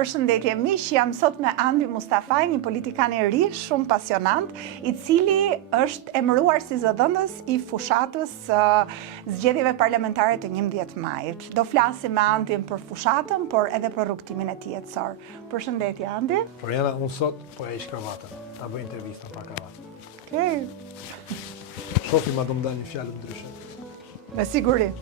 Përshëndetje miq, jam sot me Andi Mustafaj, një politikan i ri, shumë pasionant, i cili është emëruar si zëdhënës i fushatës zgjedhjeve parlamentare të 11 majit. Do flasim me Andin për fushatën, por edhe për rrugtimin e tij jetësor. Përshëndetje Andi. Floriana, unë sot po e ish kravatën. Ta bëj intervistën pa kravatë. Okej. Shofi ma do më dalë një fjalë ndryshe. Me siguri.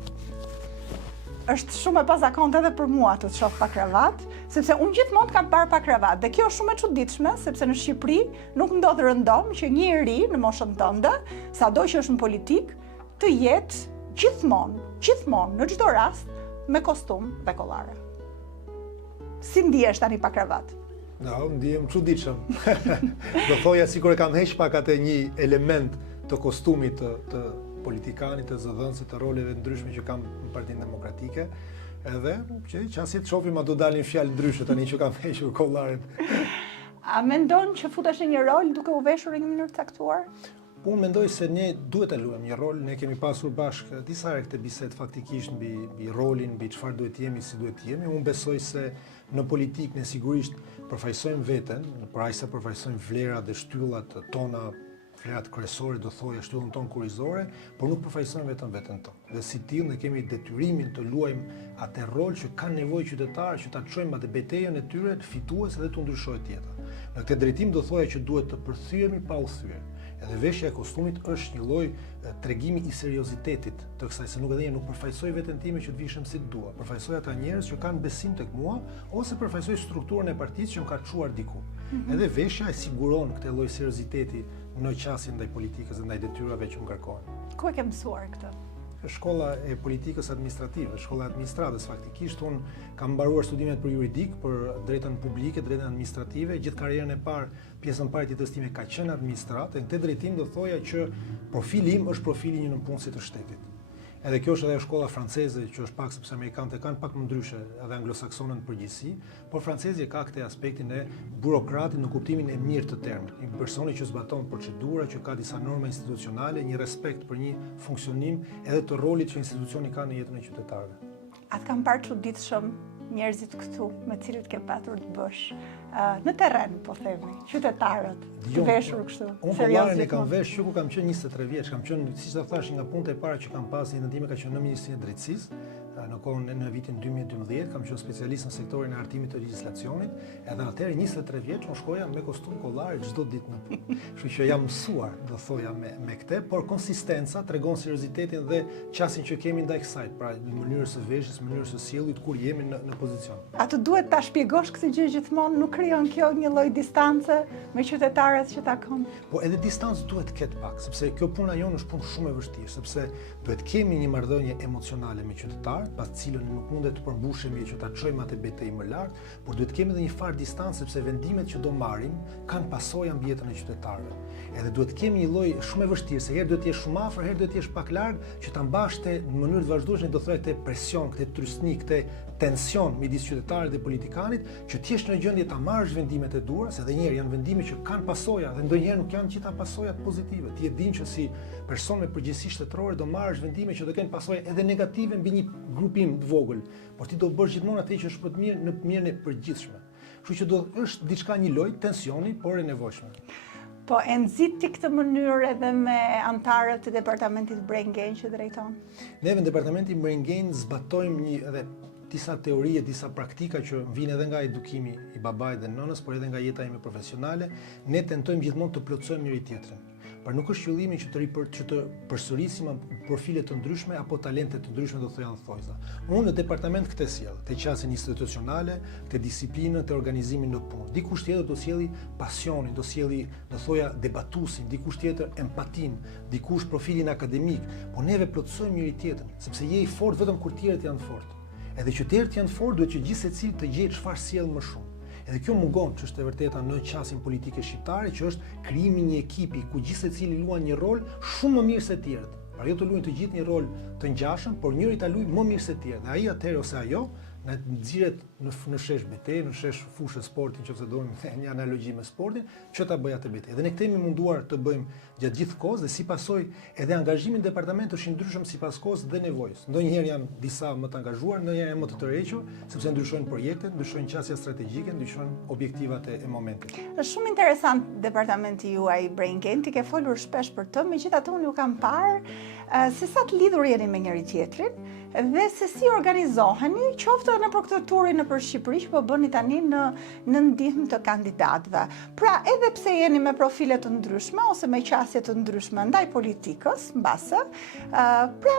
Është shumë e pazakonte edhe për mua të shoh pa kravatë, sepse unë gjithmonë kam parë pa kravatë. Dhe kjo është shumë e çuditshme, sepse në Shqipëri nuk ndodh rëndom që një i ri në moshën tënde, sado që është në politik, të jetë gjithmonë, në çdo rast, me kostum dhe kollare. Si ndihesh tani pa kravatë? No, ndihem çuditshëm. Do thoja sikur e kam heq pak atë një element të kostumit të politikanit, të zëdhënësit, të roleve ndryshme që kam në Partinë Demokratike, edhe që qasit shofi ma do dalin fjalë ndryshe tani që kam hequr kollarin. A mendon që futesh në një rol duke u veshur në një mënyrë të caktuar? Unë mendoj se ne duhet të luajmë një rol, ne kemi pasur bashkë disa herë këtë bisedë faktikisht mbi rolin, mbi çfarë duhet jemi, si duhet jemi. Unë besoj se në politikë ne sigurisht përfaqësojmë veten, për aq sa përfaqësojmë vlerat dhe shtyllat tona, vlerat kryesore do thoja shtyllën tonë kurrizore, por nuk përfaqësojmë vetëm veten tonë. Dhe si tillë ne kemi detyrimin të luajmë atë rol që kanë nevojë qytetarët, që ta çojmë atë betejën e tyre fituese dhe të ndryshojë tjetra. Në këtë drejtim do thoja që duhet të përthyehemi pa u thyer. Edhe veshja e kostumit është një lloj tregimi i seriozitetit të kësaj, se nuk edhe nuk përfaqësoj veten time që të vishem si dua. Përfaqësoj ata njerëz që kanë besim tek mua ose përfaqësoj strukturën e partisë që më ka çuar diku. Edhe veshja e siguron këtë lloj serioziteti në qasjen ndaj politikës dhe ndaj detyrave që më kërkohen. Ku e ke mësuar këtë? Shkolla e politikës administrative, shkolla e administratës faktikisht. Unë kam mbaruar studimet për juridik, për drejtën publike, drejtën administrative, gjithë karrierën e parë, pjesën e parë të jetës time ka qenë administratë. Në këtë drejtim do thoja që profili im është profili një nënpunësi të shtetit. Edhe kjo është edhe shkolla franceze, që është pak sepse amerikanët kanë pak më ndryshe, edhe anglosaksonët në përgjithësi, por francezi ka këtë aspektin e burokratit në kuptimin e mirë të termit, një personi që zbaton procedura, që ka disa norma institucionale, një respekt për një funksionim edhe të rolit që institucioni ka në jetën e qytetarëve. Atë kam parë çuditshëm njerëzit këtu me cilët ke patur të bësh në terren, po themi, qytetarët, të veshur kështu. Unë kollarin e kam vesh që ku kam qenë 23 vjeç, kam qenë, siç ta thash, nga punët e para që kam pas në jetën time ka qenë në Ministrinë e Drejtësisë. Në kohën në vitin 2012 kam qenë specialist në sektorin e artimit të legjislacionit, edhe atëherë 23 vjeç unë shkoja me kostum kollare çdo ditë në punë. Kështu që jam mësuar, do thoja me këtë, por konsistenca tregon seriozitetin dhe qasin që kemi ndaj kësaj, pra mënyrës së veshjes, mënyrës së sjellit kur jemi në pozicion. A të duhet ta shpjegosh këtë gjë gjithmonë, nuk krijon kjo një lloj distance me qytetarët që takon? Po edhe distancë duhet të ketë pak, sepse kjo puna jonë është punë shumë e vështirë, sepse duhet kemi një marrëdhënie emocionale me qytetarët, pas cilën nuk mundet të përmbushemi që ta çojmë atë betejë më lart, por duhet kemi edhe një farë distancë sepse vendimet që do marrim kanë pasojë mbi jetën e qytetarëve. Edhe duhet kemi një lloj shumë e vështirë, se herë duhet të jesh shumë afër, herë duhet të jesh pak larg, që ta mbash në mënyrë të vazhdueshme, do thotë këtë presion, këtë trysni, këtë tension midis qytetarit dhe politikanit, që ti jesh në gjendje ta marrësh vendimet e duhura, se edhe një herë janë vendime që kanë pasoja dhe ndonjëherë nuk janë gjitha pasojat pozitive. Ti e din që si person me përgjegjësi shtetërore do marrësh vendime që do kenë pasoja edhe negative mbi një grupim të vogël, por ti do bësh gjithmonë atë që është për të mirë në mirën e përgjithshme. Kështu që është diçka një lloj tensioni, por e nevojshme. Po e nxit ti këtë mënyrë edhe me antarët e departamentit Brengen që drejton? Neve në departamentin Brengen zbatojmë edhe disa teorie, disa praktika që vijnë edhe nga edukimi i babait dhe nënës, por edhe nga jeta ime profesionale. Ne tentojmë gjithmonë të plotësojmë njëri tjetrin. Pra nuk është qëllimi që të përsërisim profile të ndryshme apo talente të ndryshme, do thoya në thojza. Unë në departament këtë sjell, të qasjen institucionale, të disiplinën, të organizimin në punë. Dikush tjetër do sjelli pasionin, do sjelli, do thoya, debatusin, dikush tjetër empatin, dikush profilin akademik, por neve plotësojmë njëri tjetrin, sepse je i fortë vetëm kur tjerët janë fortë. Edhe që tjerët janë fortë, duhet që gjithsecili të gjejë çfarë sjell më shumë. Edhe kjo mungon, që është e vërteta në qasjen politike shqiptare, që është krijimi një ekipi ku gjithsecili luan një rol shumë më mirë se tjerët. Pra jo të luajnë të gjithë një rol të ngjashëm, por njëri ta luajë më mirë se tjerët. Dhe ai atëherë ose ajo na nxjerrët në shesh betejë, në shesh fushë sportin, nëse donim një analogji me sportin, që ta bëj atë betejë. Dhe ne kemi munduar të bëjmë gjatë gjithë kohës dhe si pasojë edhe angazhimin e departamentit është i ndryshëm sipas kohës dhe nevojës. Ndonjëherë janë disa më të angazhuar, ndonjëherë janë më të tërhequr, sepse ndryshojnë projektet, ndryshojnë qasja strategjike, ndryshojnë objektivat e momentit. Është shumë interesant departamenti juaj Brain Gain, ti ke folur shpesh për të, megjithatë unë ju kam parë se sa të lidhur jeni me njëri tjetrin dhe se si organizoheni, qoftë në për këtë turin nëpër Shqipëri që po bëni tani në ndihmë të kandidatëve. Pra, edhe pse jeni me profile të ndryshme ose me qasje të ndryshme ndaj politikës, mbase, pra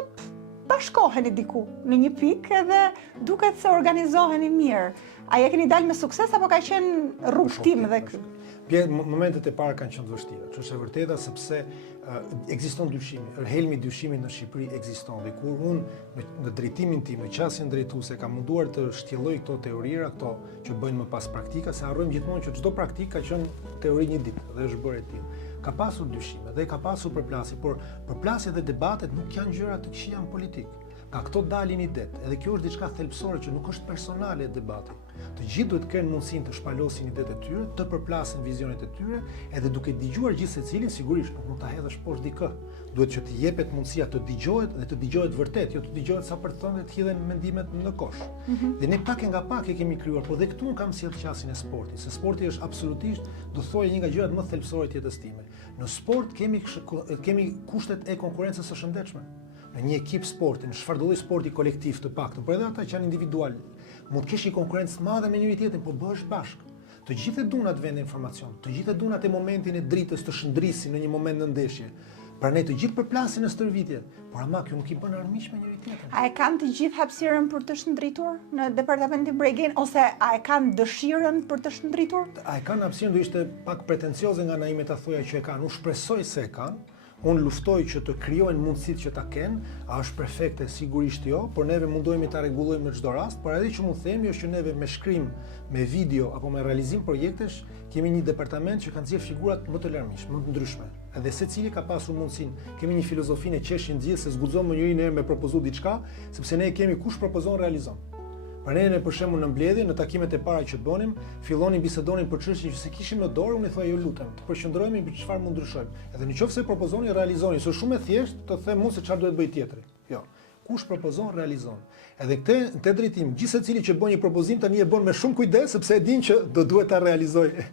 bashkoheni diku në një pikë edhe duket se organizoheni mirë. A je keni dalë me sukses apo ka qenë rrugtim dhe ky? Momentet e para kanë qenë të vështira, që është e vërteta sepse ekziston dyshimi, helmi i dyshimit në Shqipëri ekziston dhe kur unë në drejtimin tim, në qasjen drejtuese kam munduar të shtjelloj këto teorira, këto që bëjnë më pas praktika, se harrojmë gjithmonë që çdo praktikë ka qenë teori një ditë dhe është bërë e tillë. Ka pasur dyshime dhe ka pasur përplasje, por përplasjet dhe debatet nuk janë gjëra të këqija në politikë. Ka këto dalin idet, edhe kjo është diçka thelbësore që nuk është personale e debatit. Të gjithë duhet të kenë mundësinë të shpalosin idetë e tyre, të përplasin vizionet e tyre, edhe duke dëgjuar gjithë secilin, sigurisht nuk mund ta hedhësh poshtë dikë. Duhet që të jepet mundësia të dëgjohet dhe të dëgjohet vërtet, jo të dëgjohet sa për të thënë dhe të hidhen mendimet në kosh. Dhe ne pak e nga pak e kemi krijuar, por dhe këtu kam sjell qasjen e sportit, se sporti është absolutisht, do thojë, një nga gjërat më thelbësore të jetës time. Në sport kemi kushtet e konkurrencës së shëndetshme. Në një ekip sporti, në çfarëdo lloj sporti kolektiv të paktën, por edhe ata që janë individual, mund të kesh një konkurrencë të madhe me njëri tjetrin, por bëhesh bashkë. Të gjithë duan atë vend informacion, të gjithë duan atë momentin e dritës të shndrisin në një moment në ndeshje. Pra ne të gjithë përplasin në stërvitje, por ama kjo nuk i bën armiq me njëri tjetrin. A e kanë të gjithë hapësirën për të shndritur në departamentin Brain Gain ose a e kanë dëshirën për të shndritur? A e kanë hapësirën, do ishte pak pretencioze nga ana ime ta thoja që e kanë. Unë shpresoj se e kanë. Unë luftoj që të krijojnë mundësitë që ta kenë, a është perfekte, sigurisht jo, por neve mundohemi ta rregullojmë në çdo rast, por edhe që mund themi është që neve me shkrim, me video apo me realizim projektesh, kemi një departament që kanë nxjerrë figurat më të larmishme, më të ndryshme. Edhe secili ka pasur mundësinë, kemi një filozofinë e qeshin nxjerr se zguxon më njëri me propozu diçka, sepse ne kemi kush propozon realizon. Pra ne për shembull në mbledhje, në takimet e para që bënim, fillonin bisedonin për çështje që se kishim në dorë, unë i thoya ju lutem, të përqendrohemi mbi çfarë mund ndryshojmë. Edhe nëse propozoni, realizoni, është shumë e thjeshtë të them unë se çfarë duhet bëj tjetri. Jo. Kush propozon, realizon. Edhe këtë drejtim, gjithë secili që bën një propozim tani e bën me shumë kujdes sepse e din që do duhet ta realizojë.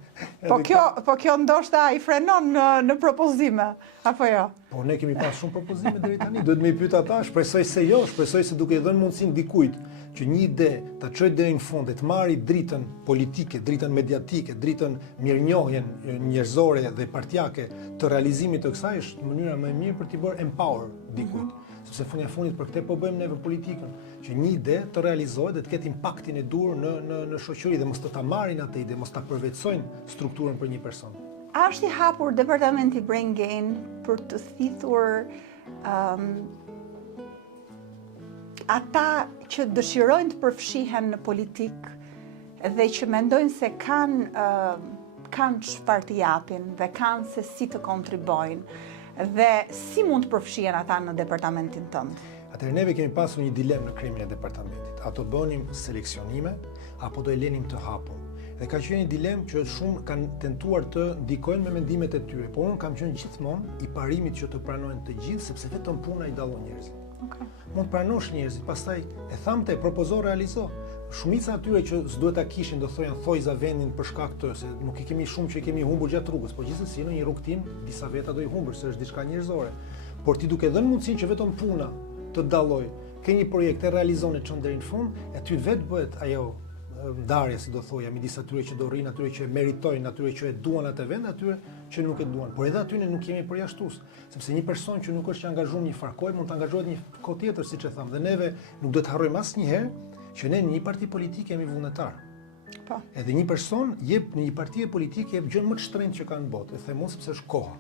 Po kjo ndoshta i frenon në propozime, apo jo? Po ne kemi pas shumë propozime deri tani, duhet më i pyet ata, shpresoj se jo, shpresoj se duke i dhënë mundësinë dikujt që një ide ta çojë deri në fund, të marrë dritën politike, dritën mediatike, dritën mirënjohjen njerëzore dhe partijake të realizimit të kësaj është mënyra më e mirë për t'i bërë empower dikujt. Sepse fundit për këtë po bëjmë neve politikën, që një ide të realizohet dhe të ketë impaktin e dur në shoqëri dhe mos të ta marrin atë ide, mos ta përvetësojnë strukturën për një person. A është i hapur departamenti Brain Gain për të thithur ata që dëshirojnë të përfshihen në politikë dhe që mendojnë se kanë çfarë të japin dhe kanë se si të kontribojnë dhe si mund të përfshihen ata në departamentin tënd? Atëherë neve kemi pasur një dilemë në krimin e departamentit. A do bënim seleksionime apo do e lenim të hapur? Dhe ka qenë një dilemë që shumë kanë tentuar të ndikojnë me mendimet e tyre, por unë kam qenë gjithmonë i parimit që të pranojnë të gjithë sepse vetëm puna i dallon njerëzit. Okay. Mund pranosh njerëzit, pastaj e thamte, propozo, realizo. Shumica atyre që s'duhet ta kishin do thojan thojza vendin për shkak të se nuk i kemi shumë që i kemi humbur gjatë rrugës, por gjithsesi në një rrugë tim disa veta do i humbur se është diçka njerëzore. Por ti duke dhënë mundësinë që vetëm puna të dalloj, ke një projekt e realizon e çon deri në fund, e ty vetë bëhet ajo ndarja, si do thoja, midis atyre që do rrinë, atyre që meritojnë, atyre që e duan atë vend, atyre që nuk e duan. Por edhe aty ne nuk kemi përjashtues, sepse një person që nuk është i angazhuar një farkoj mund të angazhohet një kohë tjetër, siç e tham, dhe neve nuk do të harrojmë asnjëherë që ne në një parti politike jemi vullnetar. Po. Edhe një person jep në një parti politike jep gjën më të shtrenjtë që ka në botë, e them unë sepse është koha.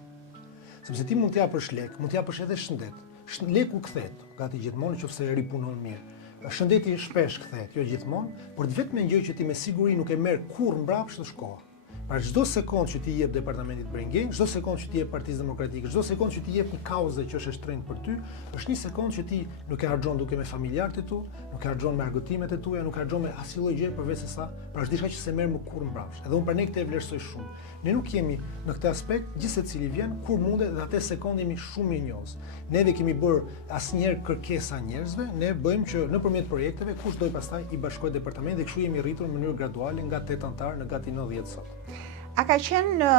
Sepse ti mund të japësh lek, mund të japësh edhe shëndet. Leku kthehet, gati gjithmonë nëse ripunon mirë. Shëndeti shpesh kthehet, jo gjithmonë, por vetëm gjë që ti me siguri nuk e merr kurrë mbrapsht është koha. Pra çdo sekond që ti jep departamentit Brengen, çdo sekond që ti jep Partisë Demokratike, çdo sekond që ti jep një kauze që është e shtrenjtë për ty, është një sekond që ti nuk e harxhon duke me familjarët e tu, nuk e harxhon me argëtimet e tua, nuk e harxhon me asnjë lloj gjë përveç se sa, pra është diçka që se merr më kurrë mbrapsht. Edhe unë për ne këtë e vlerësoj shumë. Ne nuk jemi në këtë aspekt, gjithë secili vjen kur mundet dhe atë sekond jemi shumë mirënjohës. Neve kemi bërë asnjëherë kërkesa njerëzve, ne bëjmë që nëpërmjet projekteve kush doj pastaj i bashkojë departamentin dhe kështu jemi rritur në mënyrë graduale nga 8 antar në gati 90 sot. A ka qenë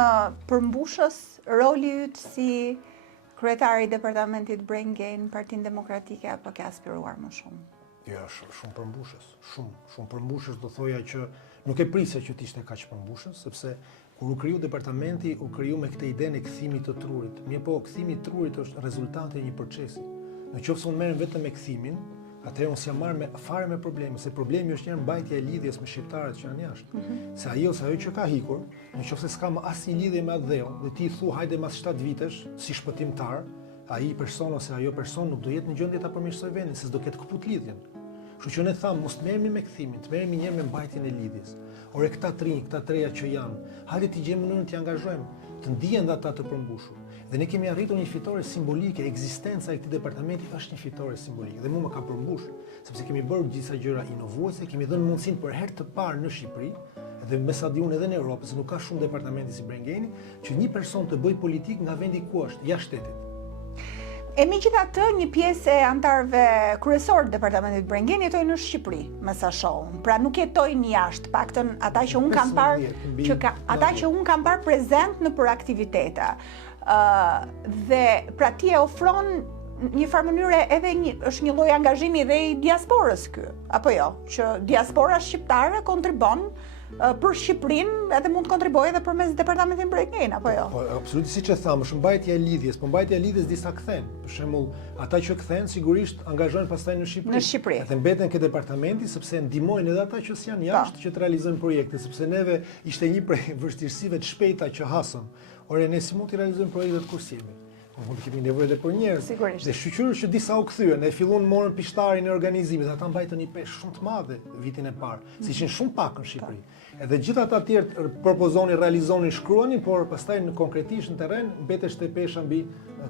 përmbushës roli yt si kryetari i departamentit Brengen, Partinë Demokratike, apo ke aspiruar më shumë? Jo, shumë përmbushës, shumë përmbushës, do thoja që nuk e prisja që t'ishte kaq përmbushës, sepse kur u kriju departamenti, u kriju me këtë idenë e kthimit të trurit. Mirë po, kthimi i trurit është rezultati i një procesi. Në qoftë se unë merrem vetëm me kthimin, atëherë unë s'jam marrë fare me probleme, se problemi është një mbajtja e lidhjes me shqiptarët që janë jashtë. Se ajo që ka hikur, në qoftë se s'ka më asnjë lidhje me atë dheu, dhe ti thu hajde mas 7 vitesh si shpëtimtar, ai person ose ajo person nuk do jetë në gjendje ta përmirësoj vendin, se s'do ketë kaput lidhjen. Kështu që ne thamë, mos merremi me kthimin, të merremi një me mbajtjen e lidhjes. Ore këta treja që janë, hajde t'i gjejmë mënyrën t'i angazhojmë, të ndihen dhe ata të përmbushur. Dhe ne kemi arritur një fitore simbolike, ekzistenca e këtij departamenti është një fitore simbolike dhe mua më ka përmbush, sepse kemi bërë disa gjëra inovuese, kemi dhënë mundësinë për herë të parë në Shqipëri, dhe me sa di unë edhe në Europë, se nuk ka shumë departamenti si Brengeni, që një person të bëjë politik nga vendi ku është, jashtë shtetit. E megjithatë, një pjesë e antarëve kryesor të departamentit Brengen jetojnë në Shqipëri, me sa shoh. Pra nuk jetojnë jashtë, paktën ata që un kam parë, ata që un kam parë prezent në për aktivitete. Dhe pra ti e ofron një farë mënyre edhe është një lloj angazhimi dhe i diasporës ky, apo jo, që diaspora shqiptare kontribon për Shqipërinë edhe mund të kontribuojë edhe përmes departamentit Brengen, apo jo? Po, absolutisht siç e thamë, është mbajtja e lidhjes, po mbajtja e lidhjes disa kthen. Për shembull, ata që kthen sigurisht angazhohen pastaj në Shqipëri. Në Shqipëri. Edhe mbeten ke departamenti sepse ndihmojnë edhe ata që janë jashtë që të realizojnë projekte, sepse neve ishte një prej vështirësive të shpejta që hasëm. Ore ne si mund të realizojmë projektet kur jemi? Mund të kemi nevojë edhe për njerëz. Dhe shqyrë që disa u kthyen, e filluan morën pishtarin e organizimit, ata mbajtën një peshë shumë të madhe vitin e parë, si ishin shumë pak në Shqipëri. Edhe gjithë ata të tjerë propozonin, realizonin, shkruanin, por pastaj në konkretisht në terren mbetesh te pesha mbi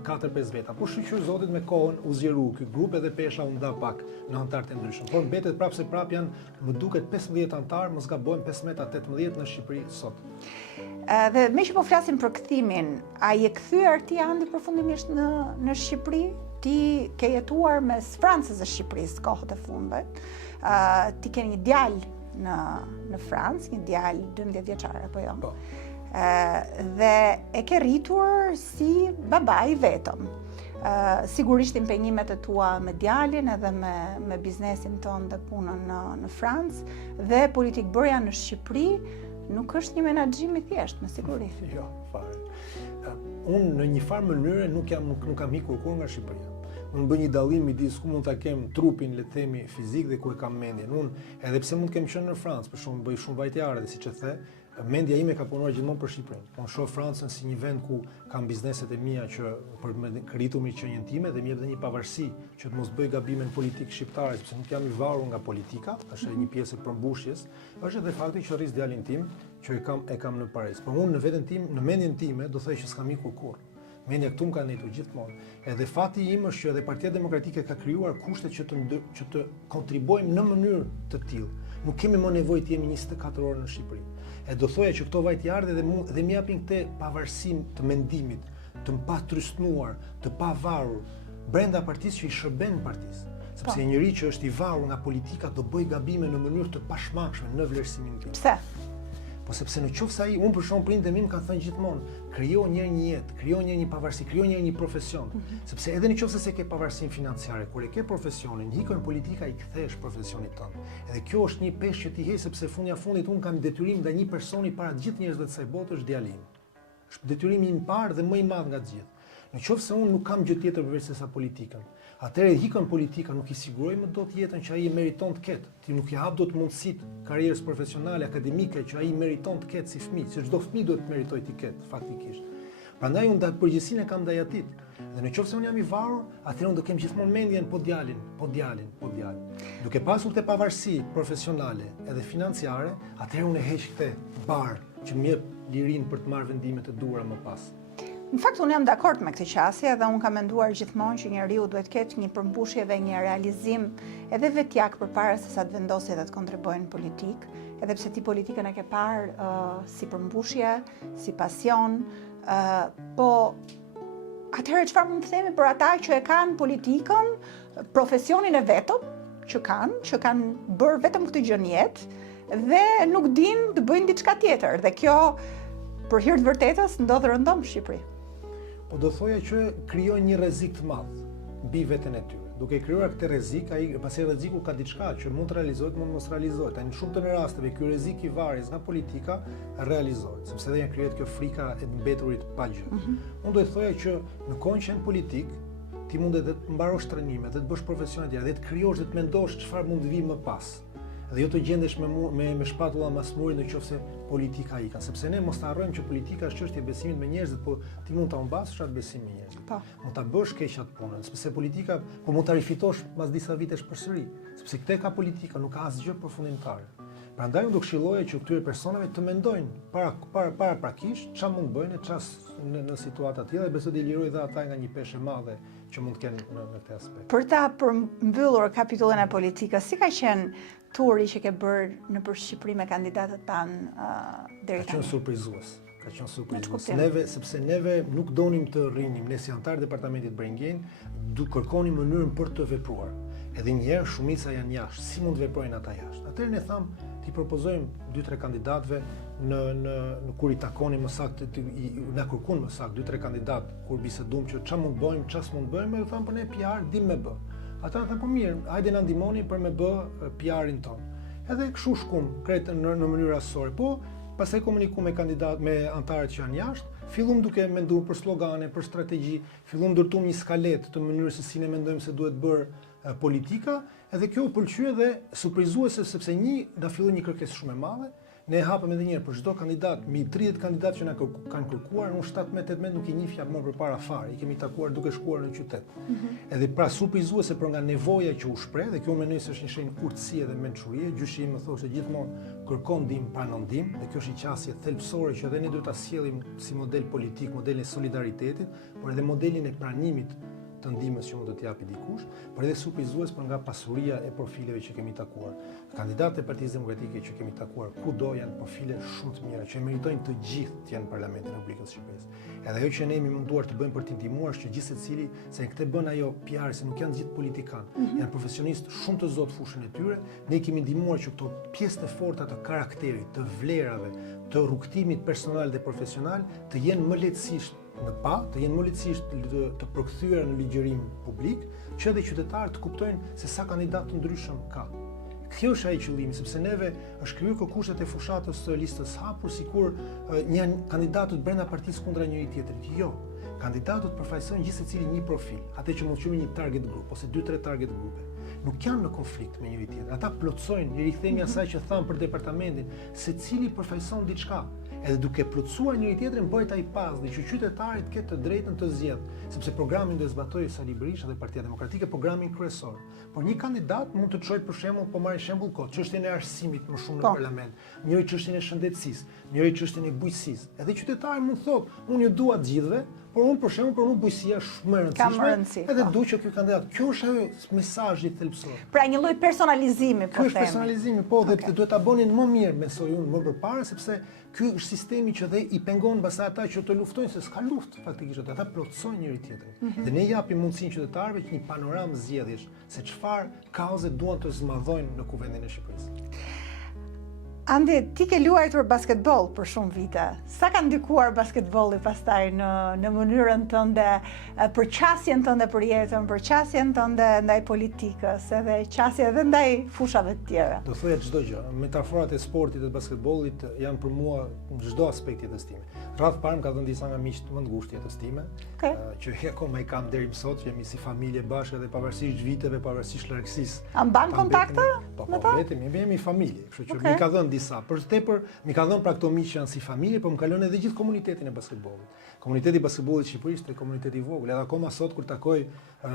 4-5 veta. Po shqyrë zotit me kohën u zgjeru ky grup edhe pesha u nda pak në antarë të ndryshëm. Por mbetet prapse prap janë, më duket 15 antarë, mos gabojmë 15-18 në Shqipëri sot. Dhe me që po flasim për kthimin, a je kthyer ti andi përfundimisht në Shqipëri? Ti ke jetuar mes Francës dhe Shqipërisë kohët e fundme. Ti ke një djalë në Francë, një djalë 12 vjeçar apo jo? Po. Dhe e ke rritur si babai vetëm. Sigurisht impenjimet e tua me djalin edhe me biznesin tonë dhe punën në Francë dhe politikbërja në Shqipëri nuk është një menaxhim i thjeshtë, me siguri. Jo, fare. Unë në një farë mënyre nuk kam hikur kur nga Shqipëria. Unë bëj një dallim midis ku mund ta kem trupin, le të themi, fizik dhe ku e kam mendjen. Unë edhe pse mund të kem qenë në Francë, për shkak bëj shumë vajtëare dhe siç e the, mendja ime ka punuar gjithmonë për Shqipërinë. Unë shoh Francën si një vend ku kam bizneset e mia që për me rritur me qenien time dhe më jep edhe një pavarësi që të mos bëj gabime në politikë shqiptare, sepse nuk jam i varur nga politika, është një pjesë e përmbushjes, është edhe fakti që rris djalin tim që e kam në Paris. Por unë në veten tim, në mendjen time, do thoj që s'kam ikur kurrë. Mendja këtu më ka nejtur gjithmonë. Edhe fati im është që edhe Partia Demokratike ka krijuar kushtet që të kontribuojmë në mënyrë të tillë. Nuk kemi më nevojë të jemi 24 orë në Shqipëri. E do thoja që këto vajtëardhë dhe më japin këtë pavarësim të mendimit, të patrysnuar, të pavarur brenda partisë që i shërben partisë. Sepse njëri që është i varur nga politika do bëj gabime në mënyrë të pashmangshme në vlerësimin tim. Pse? Po sepse në qoftë se ai, unë për shkak prindërit mi më kanë thënë gjithmonë, krijo një jetë, krijo një pavarësi, krijo një profesion. Sepse edhe në qoftë se ke pavarësinë financiare, kur e ke profesionin, hikën politika i kthesh profesionit tënd. Edhe kjo është një peshë që ti heq sepse fundit unë kam detyrim ndaj një personi para të gjithë njerëzve të kësaj bote është djali im. Është detyrimi im i parë dhe më i madh nga të gjithë. Në qoftë se unë nuk kam gjë tjetër përveç se sa politikën, atëherë hikën politika nuk i siguroj më dot jetën që ai meriton të ketë. Ti nuk i hap dot mundësitë karrierës profesionale, akademike që ai meriton të ketë si fëmijë, se çdo fëmijë duhet të meritojë të ketë faktikisht. Prandaj unë përgjegjësinë kam ndaj atit. Dhe në qoftë se unë jam i varur, atëherë unë do kem gjithmonë mendjen po djalin. Duke pasur këtë pavarësi profesionale edhe financiare, atëherë unë e heq këtë barë që më jep lirinë për të marrë vendime të duhura më pas. Në fakt, unë jam dakord me këtë qasje dhe unë kam menduar gjithmonë që njeriu duhet ketë një përmbushje dhe një realizim edhe vetjak përpara se sa të vendosë dhe të kontribuojë në politikë, edhe pse ti politikën e ke parë si përmbushje, si pasion, po atëherë çfarë mund të themi për ata që e kanë politikën, profesionin e vetëm që kanë bërë vetëm këtë gjë në jetë dhe nuk dinë të bëjnë diçka tjetër. Dhe kjo, për hir të vërtetës, ndodh rëndom në Shqipëri. Po do thoja që krijojnë një rrezik të madh mbi veten e tyre. Duke krijuar këtë rrezik, pasi rreziku ka diçka që mund të realizohet, mund mos realizohet. Në shumë të rasteve ky rrezik i varjes nga politika realizohet, sepse dhe janë krijohet kjo frika e mbeturit pa gjë. Unë do të thoja që në kohën që në politik, ti mund të mbarosh trajnime, të bësh profesionet tjerë, dhe të krijosh dhe të mendosh çfarë mund të vijë më pas. Dhe jo të gjendesh me shpatulla mas murit nëse politika ikan, sepse ne mos të harrojmë që politika është çështje besimit me njerëzit, po ti mund ta humbasësh atë besim me njerëzit. Mund ta bësh keq atë punën, sepse politika po mund ta rifitosh pas disa vitesh përsëri, sepse këtë ka politika, nuk ka asgjë përfundimtare. Prandaj unë do këshilloja që këtyre personave të mendojnë paraprakisht çfarë mund bëjnë në situata të tilla, dhe besoj të liroj dhe ata nga një peshë e madhe që mund të kenë në këtë aspekt. Për ta përmbyllur kapitullin e politikës, si ka qenë turi që ke bërë në për Shqipëri me kandidatët tanë deri tani? Ka qenë surprizues. Sepse neve nuk donim të rrinim, ne si antarë departamentit Brengen, kërkonim mënyrën për të vepruar. Edhe njerë shumica janë jashtë, si mund të veprojnë ata jashtë. Atëherë ne thamë, ti propozojmë 2-3 kandidatëve në kur i takonin më saktë, na kërkuan më saktë 2-3 kandidatë kur bisedum që çfarë mund bëjmë, ç'as mund bëjmë, dhe thamë për ne PR dim me bë. Ata thanë po mirë, hajde na ndihmoni për me bë PR-in ton. Edhe kështu shkum krejt në mënyrë asore. Po pastaj komunikum me kandidatë, me antarët që janë jashtë, fillum duke menduar për slogane, për strategji, fillum ndërtuam një skaletë të mënyrës se si ne mendojmë se duhet bërë politika, edhe kjo u pëlqye dhe surprizuese sepse na filloi një kërkesë shumë e madhe. Ne hapëm edhe një herë për çdo kandidat, mi 30 kandidatë që na kanë kërkuar, unë 17-18 nuk i njihja më përpara fare, i kemi takuar duke shkuar në qytet. Edhe pra surprizuese për nga nevoja që u shpreh, dhe kjo mendoj se është një shenjë urtësie dhe mençurie, gjyshi im më thoshte gjithmonë kërkon ndihmë pa ndim, dhe kjo është një qasje thelbësore që edhe ne duhet ta sjellim si model politik, modelin e solidaritetit, por edhe modelin e pranimit të ndihmës që mund të japi dikush, por edhe surprizues për nga pasuria e profileve që kemi takuar. Kandidatët e Partisë Demokratike që kemi takuar kudo janë profile shumë të mira që meritojnë të gjithë të jenë në Parlamentin e Republikës së Shqipërisë. Edhe ajo që ne jemi munduar të bëjmë për të ndihmuar është që gjithë secili, se këtë bën ajo PR, se nuk janë gjithë politikanë, janë profesionistë shumë të zotë fushën e tyre, ne kemi ndihmuar që këto pjesë të forta të karakterit, të vlerave, të rrugtimit personal dhe profesional të jenë më lehtësisht të jenë më lehtësisht të përkthyera në ligjërim publik, që edhe qytetarët të kuptojnë se sa kandidatë të ndryshëm ka. Kjo është ai qëllimi, sepse neve është krijuar kushtet e fushatës së listës hapur, sikur një kandidatët brenda partisë kundra njëri tjetrit. Jo. Kandidatët përfaqësojnë gjithsecili një profil, atë që mund të quajmë një target group ose 2-3 target grupe. Nuk janë në konflikt me njëri tjetrin. Ata plotësojnë, i rikthemi asaj që thamë për departamentin, secili përfaqëson diçka. Edhe duke plotësuar njëri tjetrin bëhet ai pasdhe që qytetarit ketë të drejtën të zgjedhë, sepse programin do të zbatojë Sali Berisha dhe Partia Demokratike, programin kryesor. Por një kandidat mund të çojë për shembull, po marrë shembull kot, çështjen e arsimit më shumë në parlament, njëri çështjen e shëndetësisë, njëri çështjen e bujqësisë. Edhe qytetari mund thotë, unë ju dua të gjithëve, por unë për shembull, për unë bujqësia është shumë e rëndësishme, edhe dua që ky kandidat. Kjo është ajo mesazhi thelbësor. Pra një lloj personalizimi, po themi. Ky është personalizimi, po, dhe duhet ta bënin më mirë, mendoj unë, më përpara, sepse ky është sistemi që dhe i pengon pastaj ata që të luftojnë, se s'ka luftë faktikisht, ata plotësojnë njëri tjetrin. Dhe ne japim mundësinë qytetarëve që një panoramë zgjedhjesh se çfarë kauze duan të zmadhojnë në kuvendin e Shqipërisë. Andi, ti ke luajtur basketbol për shumë vite. Sa ka ndikuar basketbolli pastaj në mënyrën tënde, për qasjen tënde për jetën, për qasjen tënde ndaj politikës, edhe qasje edhe ndaj fushave të tjera? Do thoya çdo gjë. Metaforat e sportit dhe basketbollit janë për mua në çdo aspekt jetës time. Rreth parë më ka dhënë disa nga miqtë më të ngushtë jetës time, që akoma i kam deri më sot, që jemi si familje bashkë dhe pavarësisht viteve, pavarësisht largësisë. A mban kontakte? Po, vetëm jemi familje, kështu që më ka dhënë disa. Për tepër mi ka dhënë pra këto miq që janë si familje, por më ka lënë edhe gjithë komunitetin e basketbollit. Komuniteti i basketbollit të Shqipërisë është komunitet i vogël. Edhe akoma sot kur takoj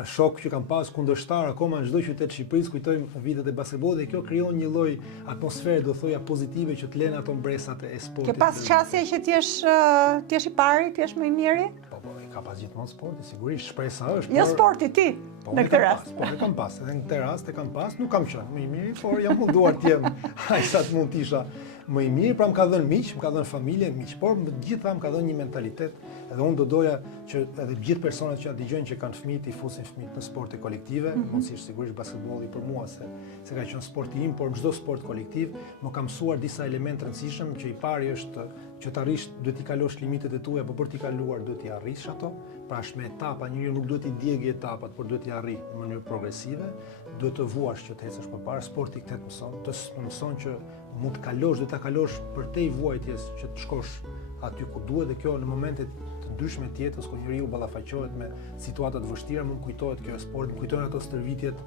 shok që kam pas kundërshtar akoma në çdo qytet të Shqipërisë kujtojmë vitet e basketbollit dhe kjo krijon një lloj atmosfere do thoja pozitive që të lën ato mbresat e sportit. Ke pas qasje që ti jesh i pari, ti jesh më i miri? Po, ka pas gjithmonë sporti, sigurisht shpresa është. Jo sporti ti, në këtë rast. Po, e kam pas, edhe në këtë rast e kam pas, nuk kam qenë më i miri, por jam munduar të jem aq sa të mund të isha më i mirë, pra më ka dhënë miq, më ka dhënë familje, miq, por gjitha më ka dhënë një mentalitet. Edhe unë do doja që edhe gjithë personat që dëgjojnë që kanë fëmijë të fusin fëmijët në sporte kolektive, mundësisht sigurisht basketbolli për mua se ka qenë sporti im, por në çdo sport kolektiv më ka mësuar disa elementë të rëndësishëm, që i pari është që të arrish duhet t'i kalosh limitet e tua, por për t'i kaluar duhet t'i arrish ato. Pra është me etapa, njëri nuk duhet t'i djegë etapat, por duhet t'i arrijë në mënyrë progresive, duhet të vuash që të ecësh përpara, sporti këtë mëson, të mëson që mund të kalosh, duhet ta kalosh për te i vuajtjes që të shkosh aty ku duhet dhe kjo në momente të ndryshme të jetës ku njeriu ballafaqohet me situata të vështira, mund kujtohet kjo sport, më kujtojnë ato stërvitjet,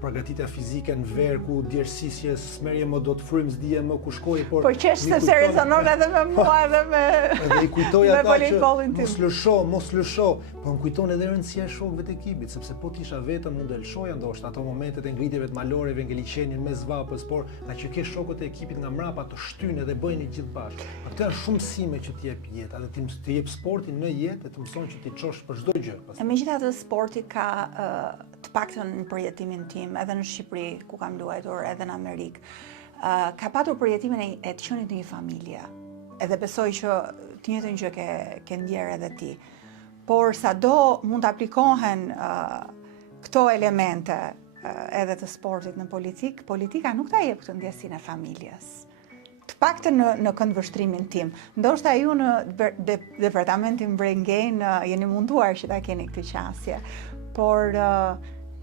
përgatitja fizike në verë ku djersisje, smerje më do të frymz dije më ku shkoj, por qesh se rezonon edhe me mua edhe me edhe i kujtoj ata që mos lësho, por më kujton edhe rëndësia e shokëve të ekipit, sepse po të isha vetëm mund të lëshoja ndoshta ato momentet e ngritjeve të maloreve, ngeliqenien mes vapës, por nga që ke shokët e ekipit nga mbrapa të shtynë dhe bëjnë gjithë bashkë. Këto janë shumë mësime që t'jep jeta, dhe të jep sportin në jetë dhe të mëson që ti çosh për çdo gjë. Megjithatë sporti ka të paktën në përjetimin tim, edhe në Shqipëri ku kam luajtur, edhe në Amerikë, ka patur përjetimin e të qenit në një familje. Edhe besoj që të njëjtën gjë ke ndjerë edhe ti. Por sado mund të aplikohen këto elemente edhe të sportit në politikë, politika nuk ta jep këtë ndjesinë e familjes. Të paktën në këndvështrimin tim. Ndoshta ju në departamentin Brengejn jeni munduar që ta keni këtë qasje, por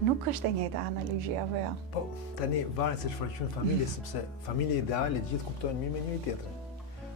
nuk është e njëjta analogjia apo jo? Po, tani varet se çfarë quhen familje, sepse familje ideale gjithë kuptojnë mirë me njëri tjetrin.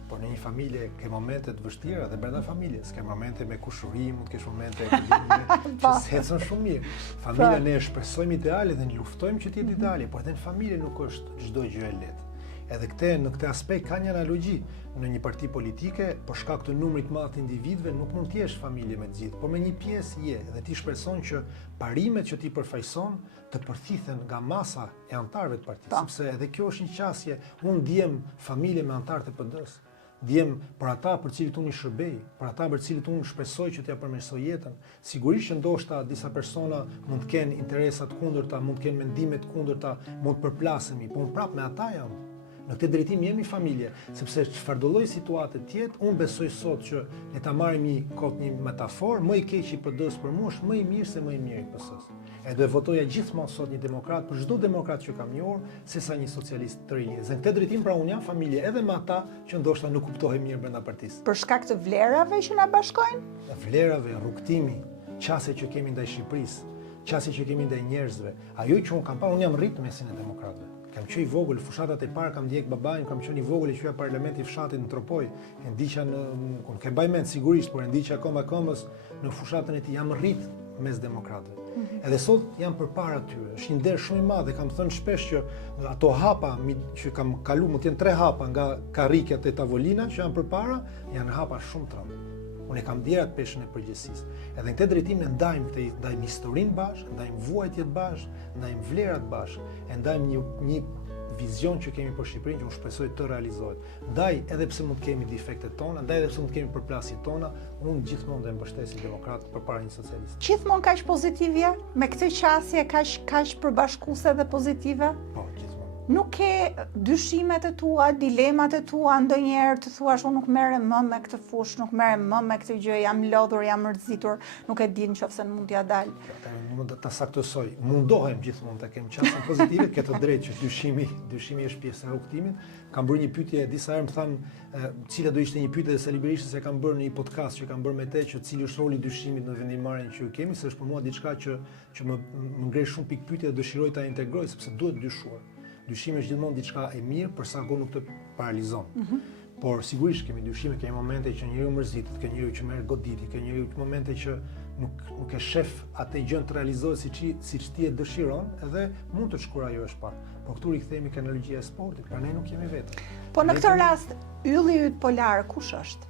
Por në një familje ke momente të vështira dhe brenda familjes, ke momente me kushuri, mund të kesh momente që s'hecën shumë mirë. Familja ne e shpresojmë ideale dhe ne luftojmë që të jetë ideale, por edhe në familje nuk është çdo gjë e lehtë. Edhe në këtë aspekt ka një analogji. Në një parti politike, për shkak të numrit të madh të individëve, nuk mund të jesh familje me të gjithë, por me një pjesë je dhe ti shpreson që parimet që ti përfaqëson të përthithen nga masa e anëtarëve të partisë, sepse edhe kjo është një qasje. Unë djem familje me anëtarët e PD-s. Djem për ata për cilët unë i shërbej, për ata për cilët unë shpresoj që t'ja përmirësoj jetën. Sigurisht që ndoshta disa persona mund të kenë interesa të kundërta, mund të kenë mendime të kundërta, mund të përplasemi, por unë prapë me ata jam. Në këtë drejtim jemi familje, sepse çfarëdo lloj situate të jetë, unë besoj sot që le ta marrim një metaforë, më i keq i PD-s për mua është më i mirë se më i miri i PS-s. E do e votoja gjithmonë sot një demokrat për çdo demokrat që kam njohur, sesa një socialist të rinj. Në këtë drejtim pra unë jam familje edhe me ata që ndoshta nuk kuptohen mirë brenda partisë. Për shkak të vlerave që na bashkojnë? Vlerave, rrugtimi, qasje që kemi ndaj Shqipërisë, qasje që kemi ndaj njerëzve. Ajo që unë kam parë, unë jam rritur mesin e demokratëve. Kam qenë i vogël, fushatat e para kam ndjek babain, kam qenë i vogël e qyja parlamenti fshatit në Tropoj. E ndiqa unë kem baj mend sigurisht, por e ndiqa akoma këmbës në fushatën e tij, jam rrit mes demokratëve. Edhe sot jam përpara tyre. Është një nder shumë i madh dhe kam thënë shpesh që ato hapa që kam kalu, mund të jenë 3 hapa nga karrikjat e tavolina që janë përpara, janë hapa shumë të rëndë. Unë e kam ndjerat peshën e përgjegjësisë. Edhe në këtë drejtim ne ndajmë historinë bashkë, ndajmë vuajtjet bashkë, ndajmë vlerat bashkë, e ndajmë një vizion që kemi për Shqipërinë që unë shpresoj të realizohet. Ndaj edhe pse mund të kemi defektet tona, ndaj edhe pse mund të kemi përplasjet tona, unë gjithmonë do e mbështes si demokrat përpara një socialist. Gjithmonë kaq pozitive, me këtë qasje kaq përbashkuese dhe pozitive? Po, gjithmonë. Nuk ke dyshimet e tua, dilemat e tua, ndonjëherë të thuash unë nuk merrem më me këtë fushë, nuk merrem më me këtë gjë, jam lodhur, jam mërzitur, nuk e di nëse mund t'ja dal. Mund ta saktësoj. Mundohem gjithmonë të kem qasje pozitive, ke të drejtë që dyshimi është pjesë e rrugtimit. Kam bërë një pyetje, disa herë më thanë cila do ishte një pyetje dhe Sali Berisha se kam bërë në një podcast që kam bërë me te që cili është roli i dyshimit në vendimarrjen që ju kemi, se është për mua diçka që më ngre shumë pikë pyetje dhe dëshiroj ta integroj sepse duhet dyshuar. Dyshimi është gjithmonë diçka e mirë për sa kohë nuk të paralizon. Por sigurisht kemi dyshime, kemi momente që njeriu mërzitet, ka njeriu që merr goditi, ka njeriu momente që nuk e shef atë gjën të realizohet siç ti e dëshiron, edhe mund të shkruaj ajo është parë. Po këtu rikthehemi ke analogjia e sportit, pra ne nuk jemi vetëm. Po në këtë rast, ylli yt polar kush është?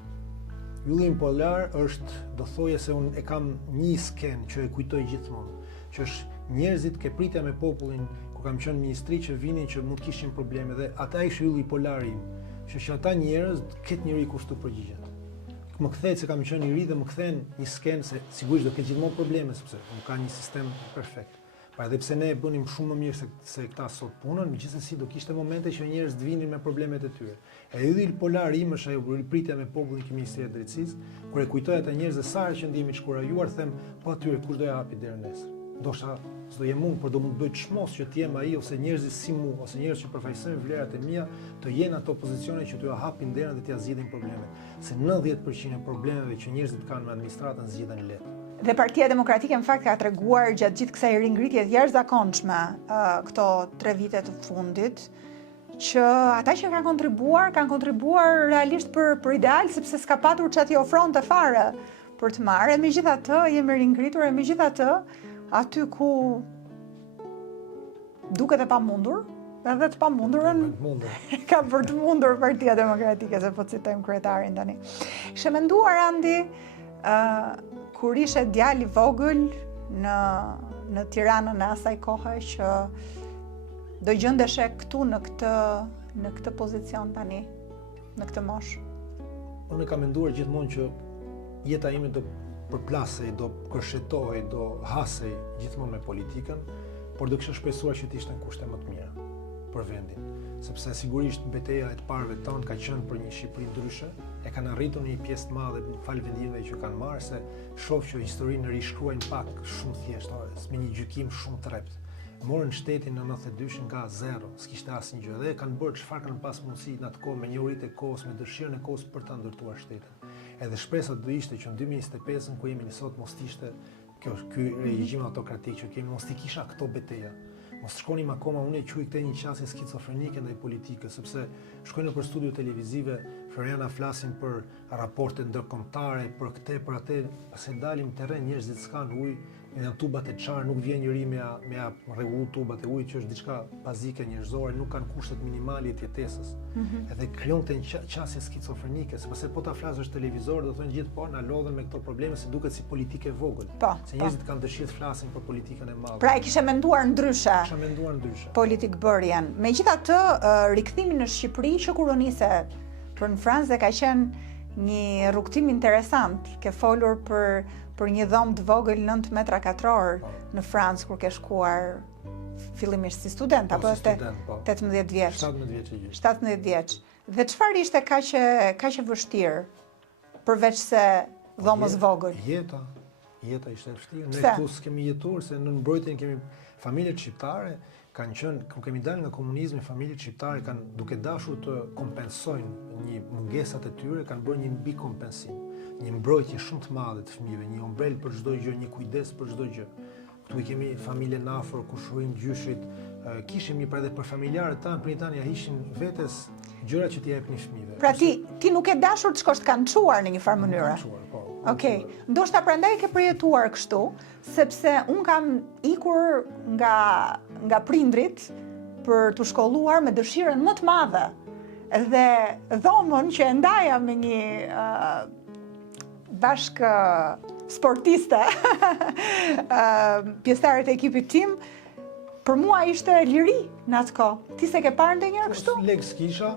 Ylli im polar është, do thoja se unë e kam një sken që e kujtoj gjithmonë, që është njerëzit ke pritja me popullin, kur kam qenë ministri, që vinin që mund kishin probleme, dhe ata ishte ylli polar im, që ata njerëz ketë njëri kushtu përgjigjet. Më kthehet se kam qenë i ri dhe më kthen një sken se sigurisht do ketë gjithmonë probleme sepse nuk ka një sistem perfekt. Pa edhe pse ne e bënim shumë më mirë se këta sot punën, megjithëse do kishte momente që njerëz të vinin me problemet e tyre. E ylli polar im është ajo ripritja me popullin ke Ministria e Drejtësisë, kur e kujtoj ata njerëz e sa që ndihemi të shkurajuar, them po atyre kush do ja hapi derën nesër. Ndoshta s'do jem unë, por do mund bëj çmos që të jem ai ose njerëzit si mu, ose njerëz që përfaqësojnë vlerat e mia, të jenë ato pozicione që t'u hapin derën dhe t'ia zgjidhin problemet. Se 90% e problemeve që njerëzit kanë me administratën zgjidhen lehtë. Dhe Partia Demokratike në fakt ka treguar gjatë gjithë kësaj ringritje të jashtëzakonshme këto 3 vite të fundit që ata që kanë kontribuar realisht për ideal, sepse s'ka patur çati ofronte fare për të marrë. Megjithatë jemi ringritur, e megjithatë aty ku duket e pamundur, edhe të pamundurën ka për të mundur Partia Demokratike, se po citojmë kryetarin tani. Ishe menduar, Andi, kur ishe djalë i vogël në Tiranën e asaj kohe që do gjendeshe këtu në këtë pozicion tani, në këtë moshë? Unë kam menduar gjithmonë që jeta ime do përplasej, do kërshetohej, do hasej gjithmonë me politikën, por do kisha shpresuar që të ishte në kushte më të mira për vendin. Sepse sigurisht betejë e të parëve tonë ka qenë për një Shqipëri ndryshe, e kanë arritur një pjesë të madhe fal vendimeve që kanë marrë, se shoh që historinë rishkruajnë pak shumë thjesht, me një gjykim shumë trept. Morën shtetin në 92 nga zero, s'kishte asnjë gjë, dhe kanë bërë çfarë kanë pas mundësi në atë kohë, me njohuritë e kohës, me dëshirën e kohës për ta ndërtuar shtetin. Edhe shpresa do ishte që në 2025 ku jemi sot mos ishte ky regjim autokratik që kemi, mos i kisha këto beteja. Mos shkonim akoma, unë e quaj këtë një qasje skizofrenike ndaj politikës, sepse shkojnë nëpër studio televizive, Floriana flasin për raporte ndërkombëtare, për këtë, për atë, pasi dalim në terren njerëzit s'kan ujë, janë tubat e çarë, nuk vjen njëri me rregullu tubat e ujit, që është diçka bazike njerëzore, nuk kanë kushtet minimale të jetesës. Edhe krijonte një qasje skizofrenike, sepse po ta flasësh televizor, do thonë gjithë po na lodhen me këto probleme se duket si politikë e vogël. Se njerëzit kanë dëshirë të flasin për politikën e madhe. Pra e kishe menduar ndryshe. Kisha menduar ndryshe. Politik bërjen. Megjithatë, rikthimi në Shqipëri që kur u nise për në Francë dhe ka qenë një rrugtim interesant, ke folur për një dhomë të vogël 9 metra katror në Francë kur ke shkuar fillimisht si student, apo 18 vjeç. 17 vjeç. Dhe çfarë ishte kaq e vështirë përveç se dhomës vogël? Jeta ishte e vështirë. Ne këtu s'kemi jetuar, se në mbrojtjen kemi familjet shqiptare, kanë qenë, kur kemi dalë nga komunizmi, familjet shqiptare kanë, duke dashur të kompensojnë një mungesat e tyre, kanë bërë një mbikompensim, një mbrojtje shumë të madhe të fëmijëve, një ombrel për çdo gjë, një kujdes për çdo gjë. Këtu i kemi familjen afër, ku shohin gjyshit, kishim një edhe për familjarët tanë, printan ja ishin vetes gjërat që t'i japnin fëmijëve. Pra ti nuk e dashur të shkosh të kançuar në një farë mënyre. Okej, ndoshta prandaj ke përjetuar kështu, sepse un kam ikur nga prindrit për të shkolluar me dëshirën më të madhe. Dhe dhomën që e ndaja me një bashkë sportiste, pjesëtarët e ekipit tim, për mua ishte liri në atë kohë. Ti se ke parë ndonjëherë kështu? Lek s'kisha.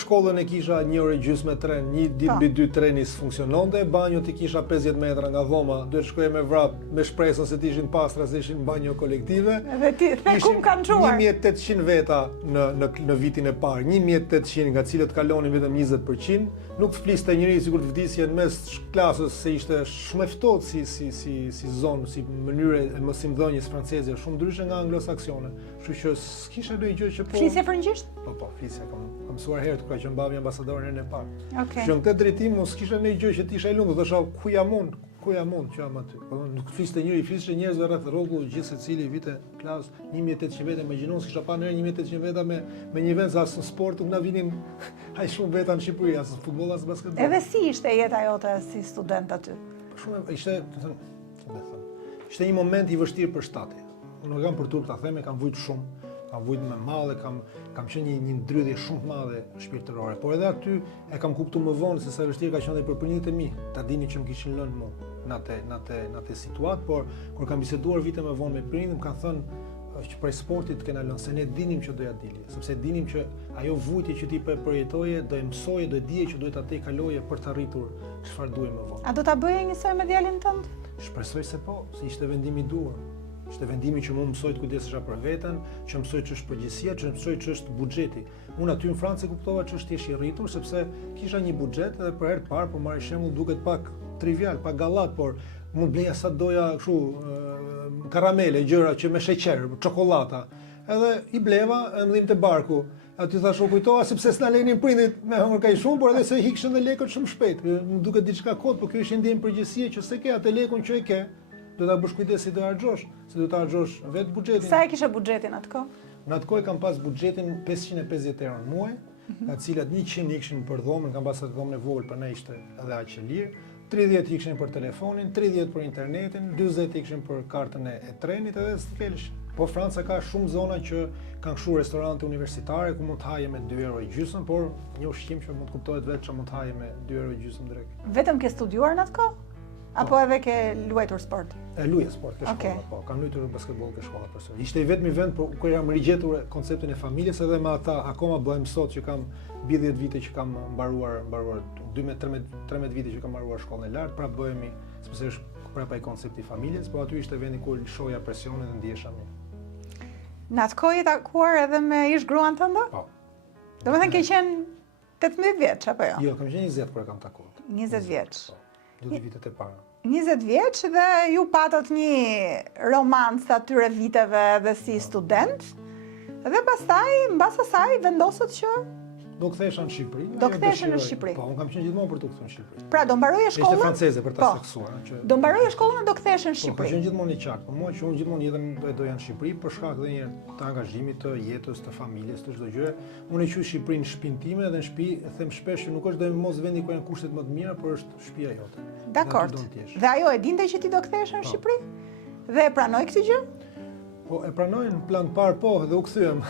Shkollën e kisha 1 orë gjysmë me tren, një ditë mbi 2 treni s'funksiononte, banjot i kisha 50 metra nga dhoma, duhet shkoje me vrap me shpresën se t'ishin pastra, se ishin banjo kolektive. Dhe ti the kum kanë quar? 1800 veta në vitin e parë, 1800 nga cilët kalonin vetëm 20%, nuk fliste njëri sikur të vdisje në mes klasës, se ishte shumë e ftohtë si zonë, si mënyrë e mësimdhënies franceze, shumë ndryshe nga anglosaksione. Kështu që s'kisha ndonjë gjë që po. Flisje frëngjisht? Po, flisja kam mësuar herët kur që mbami ambasadorin herën e parë. Okej. Që në këtë drejtim mos kisha ndonjë gjë që të isha i lumtur, thosha ku jam unë që jam aty. Po nuk fliste njëri, fliste njerëzve rreth rrogullit, gjithë secili vite klas, 1800 vete, imagjino s'kisha pa ndonjë 1800 veta me një vend as në sport, nuk na vinin aq shumë veta në Shqipëri, as në futboll as në basketbol. Edhe si ishte jeta jote si student aty? Ishte një moment i vështirë për shtati. Unë nuk kam për turp ta them, kam vujt shumë, kam vujt me madhe, kam qenë një ndrydhje shumë të madhe shpirtërore. Por edhe aty e kam kuptuar më vonë se sa vështirë ka qenë për prindërit e mi. Ta dini që më kishin lënë mua në atë situatë, por kur kam biseduar vite më vonë me prindin, më kanë thënë që prej sportit kena lënë, se ne dinim që doja dilje, sepse dinim që ajo vujtje që ti përjetoje, do e mësoje, do e dije që duhet atë kaloje për të arritur çfarë duhet më vonë. A do ta bëje njësoj me djalin tënd? Shpresoj se po, se ishte vendimi i duhur. Ishte vendimi që më mësoj të kujdesesha për veten, që mësoj ç'është përgjegjësia, që mësoj ç'është buxheti. Unë aty në Francë kuptova ç'është thjesht i rritur, sepse kisha një buxhet dhe për herë të parë, po marr shembull, duket pak trivial, pak gallat, por mund bleja sa doja kështu karamele, gjëra që me sheqer, çokollata. Edhe i bleva në ndihmë të barku. Aty thash u kujtova sepse s'na lenin prindit me hëngër kaq shumë, por edhe se hikshin dhe lekët shumë shpejt. Më duket diçka kot, por kjo është ndjenjë përgjegjësie që se ke atë lekun që e ke, do ta bësh kujdes si do harxhosh, se do ta harxhosh vetë buxhetin. Sa e kishe buxhetin atë kohë? Në atë kohë kam pas buxhetin 550 euro në muaj, nga cilat 100 ikshin për dhomën, kam pas atë dhomën e vogël, për ne ishte edhe aq e lirë. 30 ikshin për telefonin, 30 për internetin, 40 ikshin për kartën e trenit edhe stikelesh. Po Franca ka shumë zona që kanë kështu restorante universitare ku mund të haje me 2 euro i gjysmë, por një ushqim që mund të kuptohet vetë që mund të haje me 2 euro i gjysmë drejt. Vetëm ke studiuar në atë kohë? Apo edhe ke luajtur sport? E luaj sport, ke shkolla, po. Kam luajtur basketbol ke shkolla përsëri. Ishte i vetmi vend kur jam rigjetur konceptin e familjes, edhe me ata akoma bëhem sot që kam mbi 10 vite që kam mbaruar 13 vite që kam mbaruar shkollën e lartë, prapë bëhemi sepse është prapë ai koncepti i familjes, po aty ishte vendi ku lëshoja presionin dhe ndihesha mirë. Në atë kohë je takuar edhe me ish gruan tënde? Po. Domethënë ke qenë 18 vjeç apo jo? Jo, kam qenë 20 kur e kam takuar. 20 vjeç. 2 vitet e para. 20 vjeç dhe ju patët një romancë atyre viteve dhe si student. Dhe pastaj, mbas asaj vendosët që do kthehesha në Shqipëri. Do kthehesha në Shqipëri. Po, unë kam qenë gjithmonë për të kthyer në Shqipëri. Pra do mbaroje shkollën? Ishte franceze për ta saksuar, që do mbaroje shkollën dhe do kthehesh në Po, Shqipëri. kam qenë gjithmonë i qartë. Po mua që unë gjithmonë jetën do doja në Shqipëri për shkak edhe një të angazhimit të jetës, të familjes, të çdo gjë. Unë e quaj Shqipërinë shtëpinë time dhe në shtëpi them shpesh që nuk është do mos vendi ku janë kushtet më të mira, por është shtëpia jote. Dakor. Dhe ajo e dinte që ti do kthehesh në Shqipëri? Dhe e pranoi këtë gjë? Po, e pranoj në plan të parë, po, dhe u kthyem.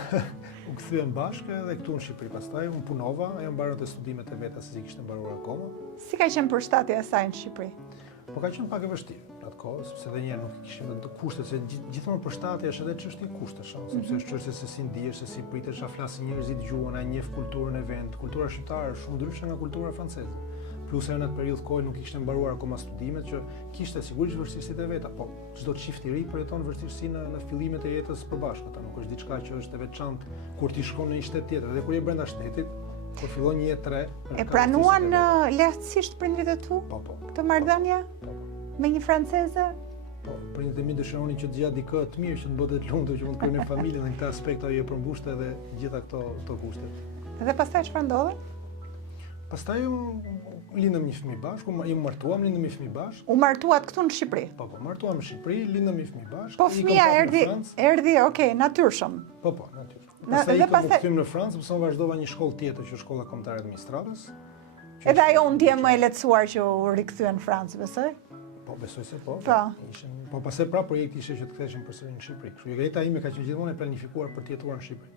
U kthyem bashkë dhe këtu në Shqipëri. Pastaj unë punova, ajo mbaroi të studimet e veta se kishte mbaruar akoma. Si ka qenë përshtatja e saj në Shqipëri? Po ka qenë pak e vështirë në atë kohë, sepse edhe një nuk kishim kushtet, se gjithmonë përshtatja është edhe çështje kushtesh, sepse është çështje se si ndihesh, se si pritesh, a flasin njerëzit gjuhën, a njeh kulturën e vendit. Kultura shqiptare është shumë ndryshe nga kultura franceze. Plus ajo në atë periudhë kohë nuk kishte mbaruar akoma studimet, që kishte sigurisht vështirësitë e veta, po çdo çift i ri përjeton vështirësi në fillimet e jetës së përbashkët, nuk është diçka që është e veçantë kur ti shkon në një shtet tjetër, edhe kur je brenda shtetit, kur fillon një jetë re. E pranuan lehtësisht prindrit e tu? Po. Këtë marrëdhënie? Po. Me një franceze? Po, prindrit e mi dëshironin që të gjatë dikë të mirë, që të bëhet lumtur, që mund të kryenin familjen, dhe në këtë aspekt ajo e përmbushte edhe gjitha këto kushtet. Dhe pastaj çfarë ndodhi? Pastaj lindëm një fëmijë bashkë, u martuam, lindëm një fëmijë bashkë. U martuat këtu në Shqipëri? Po, martuam në Shqipëri, lindëm një fëmijë bashkë. Po fëmia erdhi, okay, natyrshëm. Po, natyrshëm. Pastaj ikëm u kthym në Francë, pse unë vazhdova një shkollë tjetër, që shkolla kombëtare administratës. Edhe ajo u ndje më e lehtësuar që u rikthyen në Francë, besoj? Po, besoj se po. Po, pastaj prapë projekti ishte që të ktheheshin përsëri në Shqipëri. Kështu që jeta ime ka qenë gjithmonë e planifikuar për të jetuar në Shqipëri.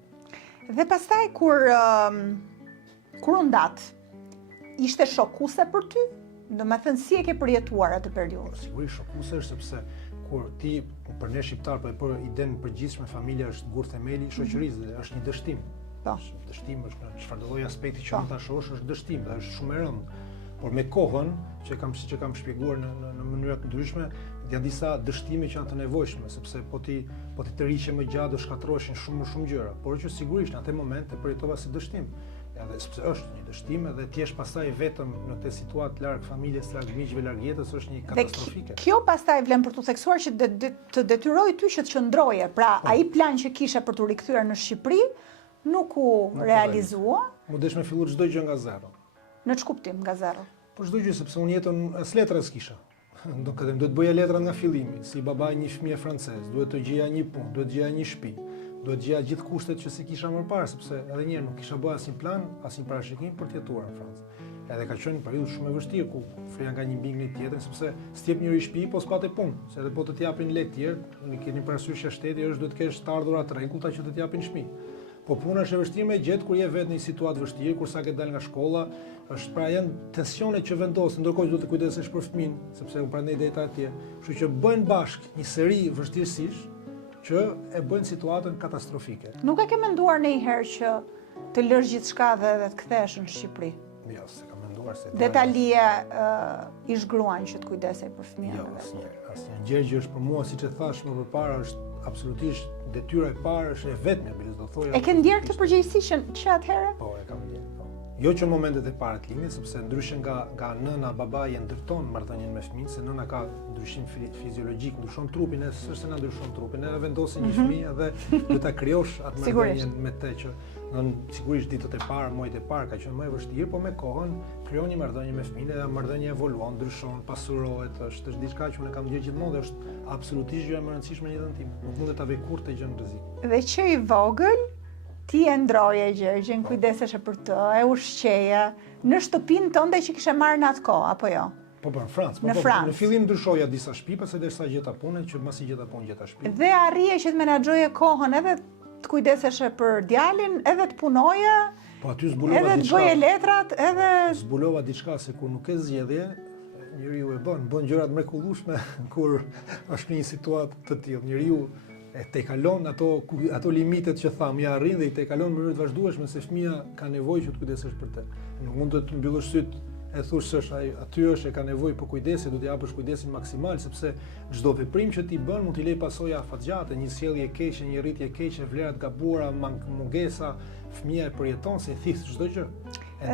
Dhe pastaj kur u ndat, ishte shokuese për ty? Do me thënë, si e ke përjetuar atë periudhë? Sigurisht shokuese është, sepse kur ti për ne shqiptar, për idenë përgjithshme, familja është gur themeli i shoqërisë dhe është një dështim. Po. Dështim është në çfarëdo lloj aspekti që mund ta shohësh, është dështim dhe është shumë e rëndë. Por me kohën, që kam shpjeguar në mënyra të ndryshme, janë disa dështime që janë të nevojshme, sepse po ti të rriqe më gjatë do shkatërroheshin shumë gjëra, por që sigurisht në atë moment e përjetova si dështim. Edhe sepse është një dështim edhe ti je pastaj vetëm në këtë situatë larg familjes, larg miqve, larg jetës, është një katastrofike. Kjo pastaj vlen për të theksuar që të detyroi ty që të qëndroje. Pra, ai plan që kishe për të rikthyer në Shqipëri nuk u realizua. Mu desh me fillu çdo gjë nga zero. Në ç'kuptim nga zero? Po çdo gjë, sepse unë jetën as letra s'kisha. Do duhet bëja letrat nga fillimi, si babai një fëmijë francez, duhet të gjeja një punë, duhet të gjeja një shtëpi. Duhet gjeja gjithë kushtet që si kisha më parë, sepse edhe një nuk kisha bërë asnjë plan, asnjë parashikim për të jetuar në Francë. Edhe ka qenë periudhë shumë e vështirë ku freja nga një mbi në tjetrin, sepse s'jep njëri shtëpi, po s'patë punë, se edhe po të t'japin lekë tjerë, ne keni parasysh që shteti është duhet të kesh të ardhurat të rregullta që të t'japin shtëpi. Po puna është e vështirë me gjetë kur je vetë në një situatë vështirë, kur sa ke dalë nga shkolla, është pra janë tensione që vendosen, ndërkohë që duhet të kujdesesh për fëmin, sepse prandaj deta atje. Kështu që bëjnë bashkë një seri vështirësish që e bëjnë situatën katastrofike. Nuk e ke menduar ndonjëherë që të lësh gjithçka dhe të kthehesh në Shqipëri? Jo, se kam menduar se Detalie ish gruan që të kujdesej për fëmijën. Jo, asnjë gjë që është për mua, siç e thash më përpara, është absolutisht detyra e parë, është e vetmja, bile do thoja. E ke ndjerë këtë përgjegjësi që atëherë? Po, e kam ndjerë. Po. Jo që në momentet e para të lindjes, sepse ndryshe nga nëna, babai e ndërton marrëdhënien me fëmijën, se nëna ka ndryshim fiziologjik, ndryshon trupin, s'është se na ndryshon trupin, edhe vendosin një fëmijë dhe duhet ta krijosh atë marrëdhënien me të që sigurisht ditët e para, muajt e parë ka qenë më e vështirë, po me kohën krijon një marrëdhënie me fëmijën dhe marrëdhënia evoluon, ndryshon, pasurohet, është diçka që unë kam ndjerë gjithmonë dhe është absolutisht gjë e rëndësishme në jetën time. Nuk mund të ta vej kurrë të gjën rrezik. Dhe që i vogël ti e ndroje Gjergjin, kujdeseshe për të, e ushqeje në shtëpinë tënde që kishe marrë në atë kohë, apo jo? Po në Francë. Në fillim ndryshoja disa shtëpi, pastaj derisa gjeta punën, që mbasi gjeta punë gjeta shtëpi. Dhe arrije që të menaxhoje kohën edhe të kujdeseshe për djalin, edhe të punoje, po aty zbulova edhe të bëje letrat, edhe zbulova diçka se kur nuk ke zgjedhje, njeriu e bën gjërat mrekullueshme kur është në një situatë të tillë. Njeriu e tejkalon ato limitet që tham, ja arrin dhe i tejkalon në mënyrë të vazhdueshme se fëmia ka nevojë që të kujdesesh për të. Nuk mund të mbyllësh syt e thush se aty është e ka nevojë për kujdese, do t'i japësh kujdesin maksimal, sepse çdo veprim që ti bën mund t'i lej pasoja afatgjate, një sjellje e keqe, një rritje e keqe, vlera të gabuara, mungesa, fëmia e përjeton se i thith çdo gjë.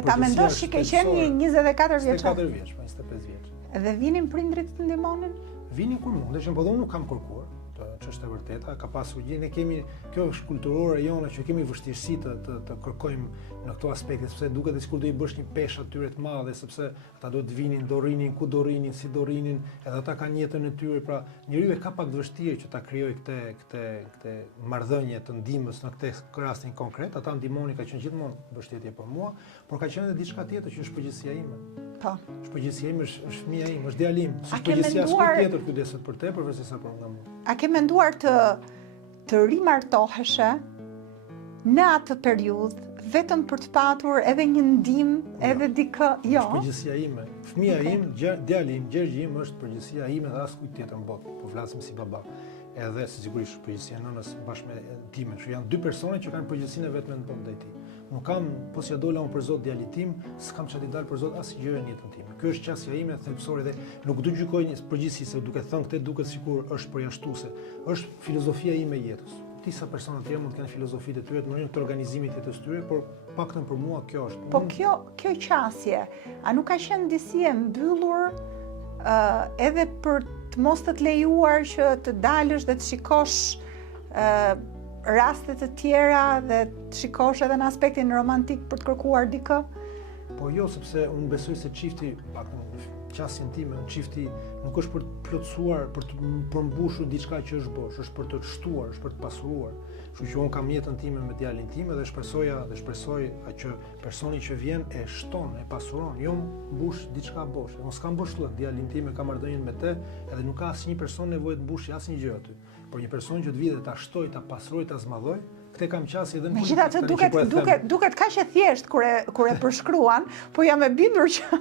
Ta mendosh që ke qenë 24 vjeçar. 24 vjeç, 25 vjeç. Dhe vinin prindrit të ndihmonin? Vinin kur mundeshin, po unë nuk kam kërkuar. Që është e vërteta, ka pasur gjë, ne kemi, kjo është kulturore jona që kemi vështirësi të kërkojmë në këto aspekte, sepse duket sikur do i bësh një peshë atyre të madhe, sepse ata duhet të vinin, do rrinin, ku do rrinin, si do rrinin, edhe ata kanë jetën e tyre, pra njeriu e ka pak të vështirë që ta krijojë këtë marrëdhënie të ndihmës në këtë rastin konkret, ata ndihmonin, ka qenë gjithmonë mbështetje për mua, por ka qenë edhe diçka tjetër që është përgjegjësia ime. Po. Shpërgjithësia ime është fëmia ime, është djali im. Shpërgjithësia s'ka tjetër kujdeset për te përveçse sa për nga mua. A ke menduar të rimartoheshe në atë periudhë vetëm për të patur edhe një ndihmë, edhe dikë, jo? Shpërgjithësia ime, fëmia im, djali im, Gjergji im është përgjithësia ime dhe as kujt tjetër në botë, po flasim si baba. Edhe sigurisht përgjithësia nënës bashkë me timen, që janë dy persone që kanë përgjithësinë vetëm në botë ndaj tij. Nuk kam, po si dola unë për Zot djalit tim, s'kam çati dal për Zot asgjë në jetën time. Ky është qasja ime thelbësore dhe nuk do gjykoj një përgjithësi se duke thënë këtë duket sikur është përjashtuese. Është filozofia ime e jetës. Disa persona të tjerë mund të kenë filozofitë e tyre të mënyrën të organizimit të jetës tyre, por paktën për mua kjo është. Po kjo qasje, a nuk ka qenë disi e mbyllur edhe për të mos të lejuar që të dalësh dhe të shikosh raste të tjera dhe të shikosh edhe në aspektin romantik për të kërkuar dikë? Po jo, sepse unë besoj se çifti, qasjen time, çifti nuk është për të plotësuar, për të përmbushur diçka që është bosh, është për të shtuar, është për të pasuruar. Kështu që unë kam jetën time me djalin tim dhe shpresoj që personi që vjen e shton, e pasuron, jo mbush diçka bosh. Unë s'kam boshllë, djalin tim e ka marrëdhënien me të, edhe nuk ka asnjë person nevojë të mbushë asnjë gjë aty. Por një person që të vijë dhe ta shtoj, ta pasuroj, ta zmadhoj, këtë kam qasje edhe në megjithatë duket kaq e thjesht kur e përshkruan, po jam e bindur që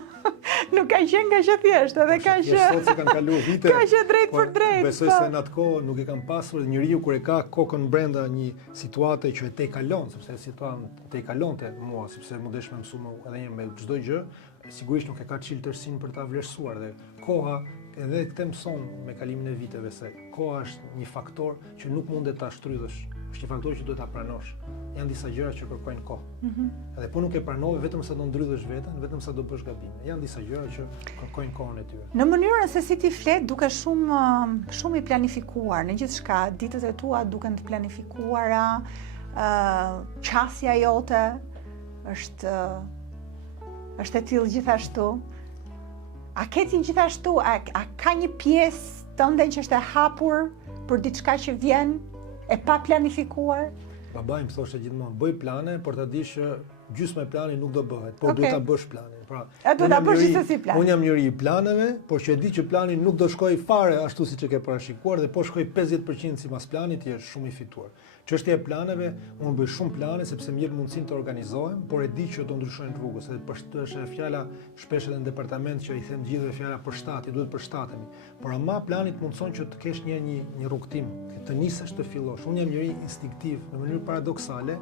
nuk ka qenë kaq e thjesht, edhe kaq sot se kanë kaluar vite. Kaq e drejt për drejt. Besoj se në atë kohë nuk e kam pasur njeriu kur e ka kokën brenda një situate që e tejkalon, sepse situata tejkalonte mua, sepse më desh me mësuar edhe një me çdo gjë, sigurisht nuk e ka çiltërsinë për ta vlerësuar dhe koha edhe këtë mëson me kalimin e viteve se koha është një faktor që nuk mundet ta shtrydhësh. Është një faktor që duhet ta pranosh. Janë disa gjëra që kërkojnë kohë. Edhe po nuk e pranove vetëm sa do ndrydhësh veten, vetëm sa do bësh gabime. Janë disa gjëra që kërkojnë kohën e tyre. Në mënyrën se si ti flet duke shumë i planifikuar, në gjithçka, ditët e tua duken të planifikuara, qasja jote është e tillë gjithashtu. A ke ti gjithashtu, a ka një pjesë tënde që është e hapur për diçka që vjen e pa planifikuar? Babai më thoshte gjithmonë, bëj plane, por ta dish që gjysma e planit nuk do bëhet, por duhet ta bësh planin. Pra, do ta bësh si plan. Unë jam njëri i planeve, por që e di që plani nuk do shkoj fare ashtu siç e ke parashikuar dhe po shkoj 50% sipas planit, je shumë i fituar. Çështja e planeve, unë bëj shumë plane sepse më jep mundësinë të organizohem, por e di që do ndryshojnë rrugës. Edhe është fjala shpesh edhe në departament që i them gjithëve fjala përshtat, duhet përshtatemi. Por ama plani të mundson që të kesh një rrugtim, të nisesh të fillosh. Unë jam njëri instinktiv, në mënyrë paradoksale,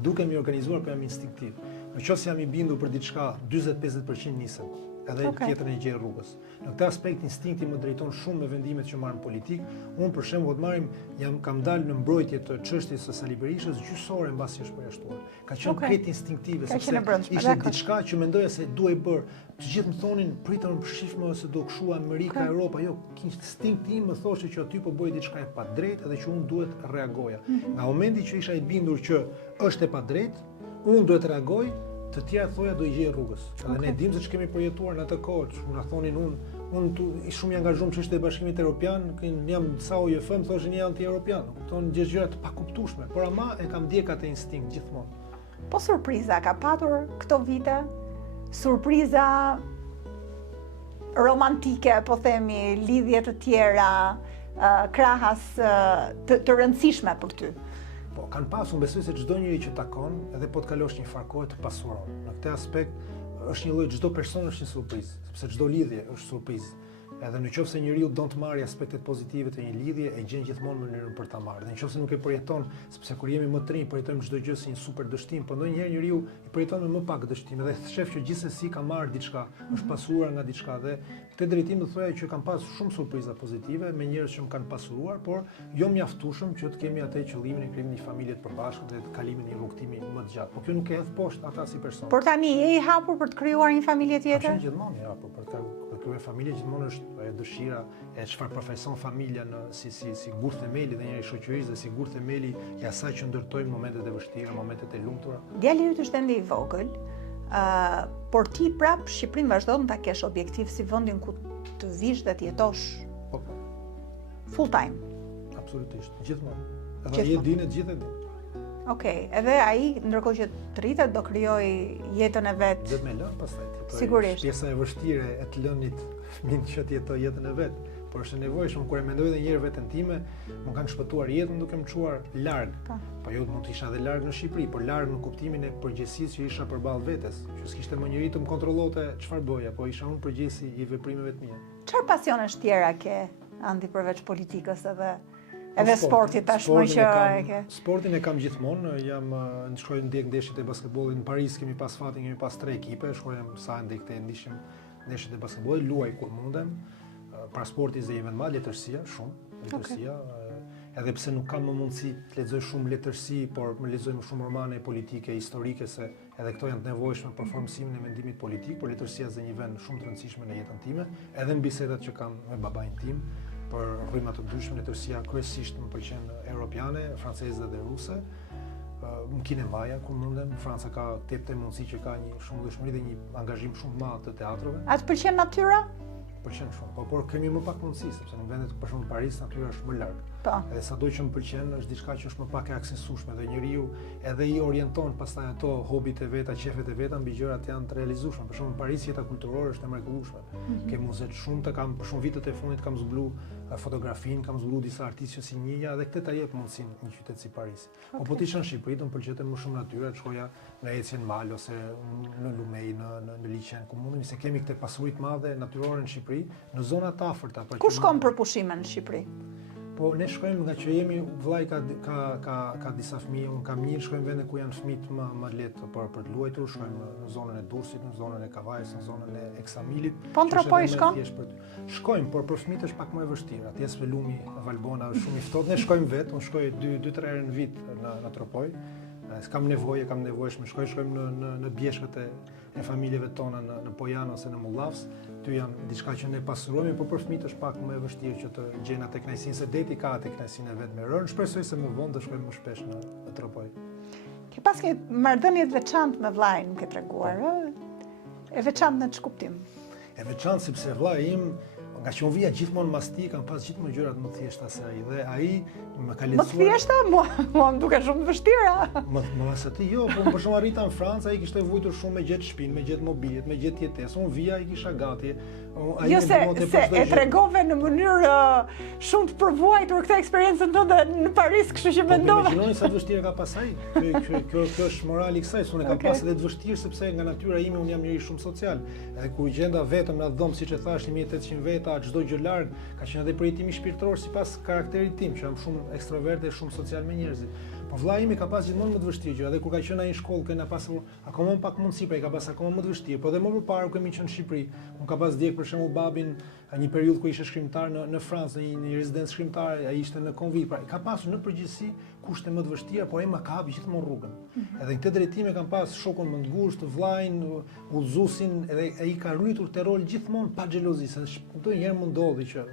duke mi organizuar për jam instinktiv. Në qoftë se jam i bindur për diçka, 40-50% nisem, edhe tjetrën e gjej rrugës. Në këtë aspekt instinkti më drejton shumë me vendimet që marr në politik. Unë për shembull kam dalë në mbrojtje të çështjes së Sali Berishës gjysore mbasi është përjashtuar. Ka qenë krejt instinktive sepse ishte diçka që mendoja se duhej bër. Të gjithë më thonin pritëm të shifmë se do kshu Amerika, Europa, jo, instinkti im më thoshte që aty po bëj diçka e padrejtë dhe që unë duhet reagoja. Nga momenti që isha i bindur që është e padrejtë, unë duhet reagoj, të tjerë thoja do i gjej rrugës. Edhe ne dimë se ç'kemi përjetuar në atë kohë, na thonin unë shumë i angazhuar në çështjet e Bashkimit Evropian, jam sa OJF, më thoshin një anti-europian. Kupton gjëra të pakuptueshme, por ama e kam ndjek atë instinkt gjithmonë. Po surpriza ka patur këto vite? Surpriza romantike, po themi, lidhje të tjera, krahas të rëndësishme për ty? Po, kanë pasur, besoj se çdo njeri që takon, edhe po të kalosh një farë kohe të pasuron. Në këtë aspekt është një lloj, çdo person është një surprizë, sepse çdo lidhje është surprizë. Edhe në qoftë se njeriu don të marrë aspektet pozitive të një lidhje, e gjen gjithmonë mënyrën për ta marrë. Dhe në qoftë se nuk e përjeton, sepse kur jemi më të rinj, përjetojmë çdo gjë si një super dështim, por ndonjëherë njeriu i përjeton me më pak dështim dhe shef që gjithsesi ka marrë diçka, është pasuruar nga diçka dhe këtë drejtim do thoya që kam pasur shumë surpriza pozitive me njerëz që më kanë pasuruar, por jo mjaftueshëm që të kemi atë qëllimin e krijimit një familje të përbashkët dhe të kalimit një rrugtimi më të gjatë. Por kjo nuk e hedh poshtë ata si person. Por tani je i hapur për të krijuar një familje tjetër? Është gjithmonë i hapur për të krijuar familje, gjithmonë është dëshira e çfarë profesion familja si gur themeli dhe një shoqërisë dhe si gur themeli i asaj që ndërtojmë momentet e vështira, momentet e lumtura. Djali yt është ende i vogël, por ti prap Shqipërinë vazhdon ta kesh objektiv si vendin ku të vish dhe të jetosh. Po. Full time. Absolutisht, gjithmonë. Edhe ai e dinë, të gjithë e dinë. Okej, edhe ai ndërkohë që të rritet do krijoj jetën e vet. Dhe me lënë pastaj. Sigurisht. Pjesa e vështirë e të lënit fëmin që të jetojë jetën e vet. Por është e nevojshëm kur e mendoj edhe një herë veten time, më kanë shpëtuar jetën duke më çuar larg. Po jo mund të isha edhe larg në Shqipëri, por larg në kuptimin e përgjegjësisë që isha përballë vetes, që s'kishte më njëri të më kontrollonte çfarë bëja, po isha unë përgjegjësi i veprimeve të mia. Çfarë pasionesh tjera ke, Andi, përveç politikës edhe sportit tashmë që e ke? Sportin e kam gjithmonë, shkoj ndjek ndeshjet e basketbollit në Paris, kemi pas fatin, kemi pas 3 ekipe, shkojmë sa ndjek të ndishim ndeshjet e basketbollit, luaj kur mundem. Para sportit dhe i vend ma letërsia, shumë letërsia, edhe pse nuk kam më mundësi të lexoj shumë letërsi, por më lexoj më shumë romane politike, historike, se edhe këto janë të nevojshme për formësimin e mendimit politik, por letërsia është një vend shumë të rëndësishme në jetën time, edhe në bisedat që kam me babain tim, për rryma të ndryshme, letërsia kryesisht më pëlqen europiane, franceze dhe ruse, më kinemaja kur mundem. Franca ka tepte mundësi që ka një shumë dëshmëri dhe një angazhim shumë madh të teatrove. A të pëlqen natyra? Pëlqen shumë, por kemi më pak mundësi, sepse në vendet për shembull Paris natyra është më larg. Po. Edhe sado që më pëlqen është diçka që është më pak e aksesueshme dhe njeriu edhe i orienton pastaj ato hobit e veta, qefet e veta mbi gjërat janë të realizueshme. Për shembull Paris jeta kulturore është e mrekullueshme. Ke muze të shumta, kam për shumë vitet e fundit kam zbulu fotografin, kam zbulu disa artistë që si njëja dhe këtë ta jep mundësinë një qytet si Paris. Po ti në Shqipëri do më pëlqente më shumë natyra, të shkoja në ecje në mal ose në Lumej, në liçen ku mundemi se kemi këtë pasuri të madhe natyrore në Shqipëri, në zona të afërta. Ku shkon për pushime në Shqipëri? Po ne shkojmë nga që jemi vllai ka disa fëmijë, unë kam një, shkojmë vende ku janë fëmijët më lehtë për të luajtur, shkojmë në zonën e Durrësit, në zonën e Kavajës, në zonën e Eksamilit. Po në Tropoj shkon? Shkojmë, por për fëmijët është pak më e vështirë. Atje Svelumi, Valbona është shumë i ftohtë. Ne shkojmë vetë, unë shkoj 2-3 herë në vit në Tropoj. Kam nevojshme, shkojmë në bjeshkët e familjeve tona në Pojan ose në Mullavs. Ty janë diçka që ne pasurohemi, por për fëmijët është pak më e vështirë që të gjejnë atë kënaqësinë, se deti ka atë kënaqësinë e vet me rën. Shpresoj se më vonë të shkojmë më shpesh në Tropoj. Ke pas ke marrëdhënie të veçantë me vllain, më ke treguar, ë? E veçantë në ç'kuptim? E veçantë sepse vllai im Nga që unë vija gjithmonë mas ti, kam pas gjithmonë gjërat më thjeshta se ai dhe ai më ka Më lehtësuar. thjeshta, mua më duke shumë vështira. Më mas ti jo, po për shkak arrita në Francë, ai kishte vujtur shumë me gjetë shtëpinë, me gjetë mobiljet, me gjetë jetesë. Unë vija i kisha gati. Jo se e tregove në mënyrë shumë të përvojtur këtë eksperiencën tënde në Paris, kështu që mendova. Po imagjinoni sa të vështirë ka pas ai. Kjo është morali i kësaj, unë kam pas edhe të vështirë sepse nga natyra ime unë jam njëri shumë social. Edhe kur gjenda vetëm në dhomë, siç e thash, 1800 veta, çdo gjë larg, ka qenë edhe përjetimi shpirtëror sipas karakterit tim, që jam shumë ekstrovert dhe shumë social me njerëzit. Po vllai im ka pas gjithmonë më të vështirë gjë, edhe kur ka qenë ai në shkollë, kena pasur akoma më pak mundësi, pra i ka pas akoma më të vështirë. Po dhe më përpara kemi qenë në Shqipëri. Unë ka pas djeg për shembull babin një periudhë ku ishte shkrimtar në Francë, në një rezidencë shkrimtare, ai ishte në konvit. Pra ka pasur në përgjithësi kushte më të vështira, por ai më ka hapur gjithmonë rrugën. Edhe në këtë drejtim kam pas shokun më të ngushtë, vllain, udhëzuesin, edhe ai ka rritur te rol gjithmonë pa xhelozi, se ndonjëherë më ndodhi që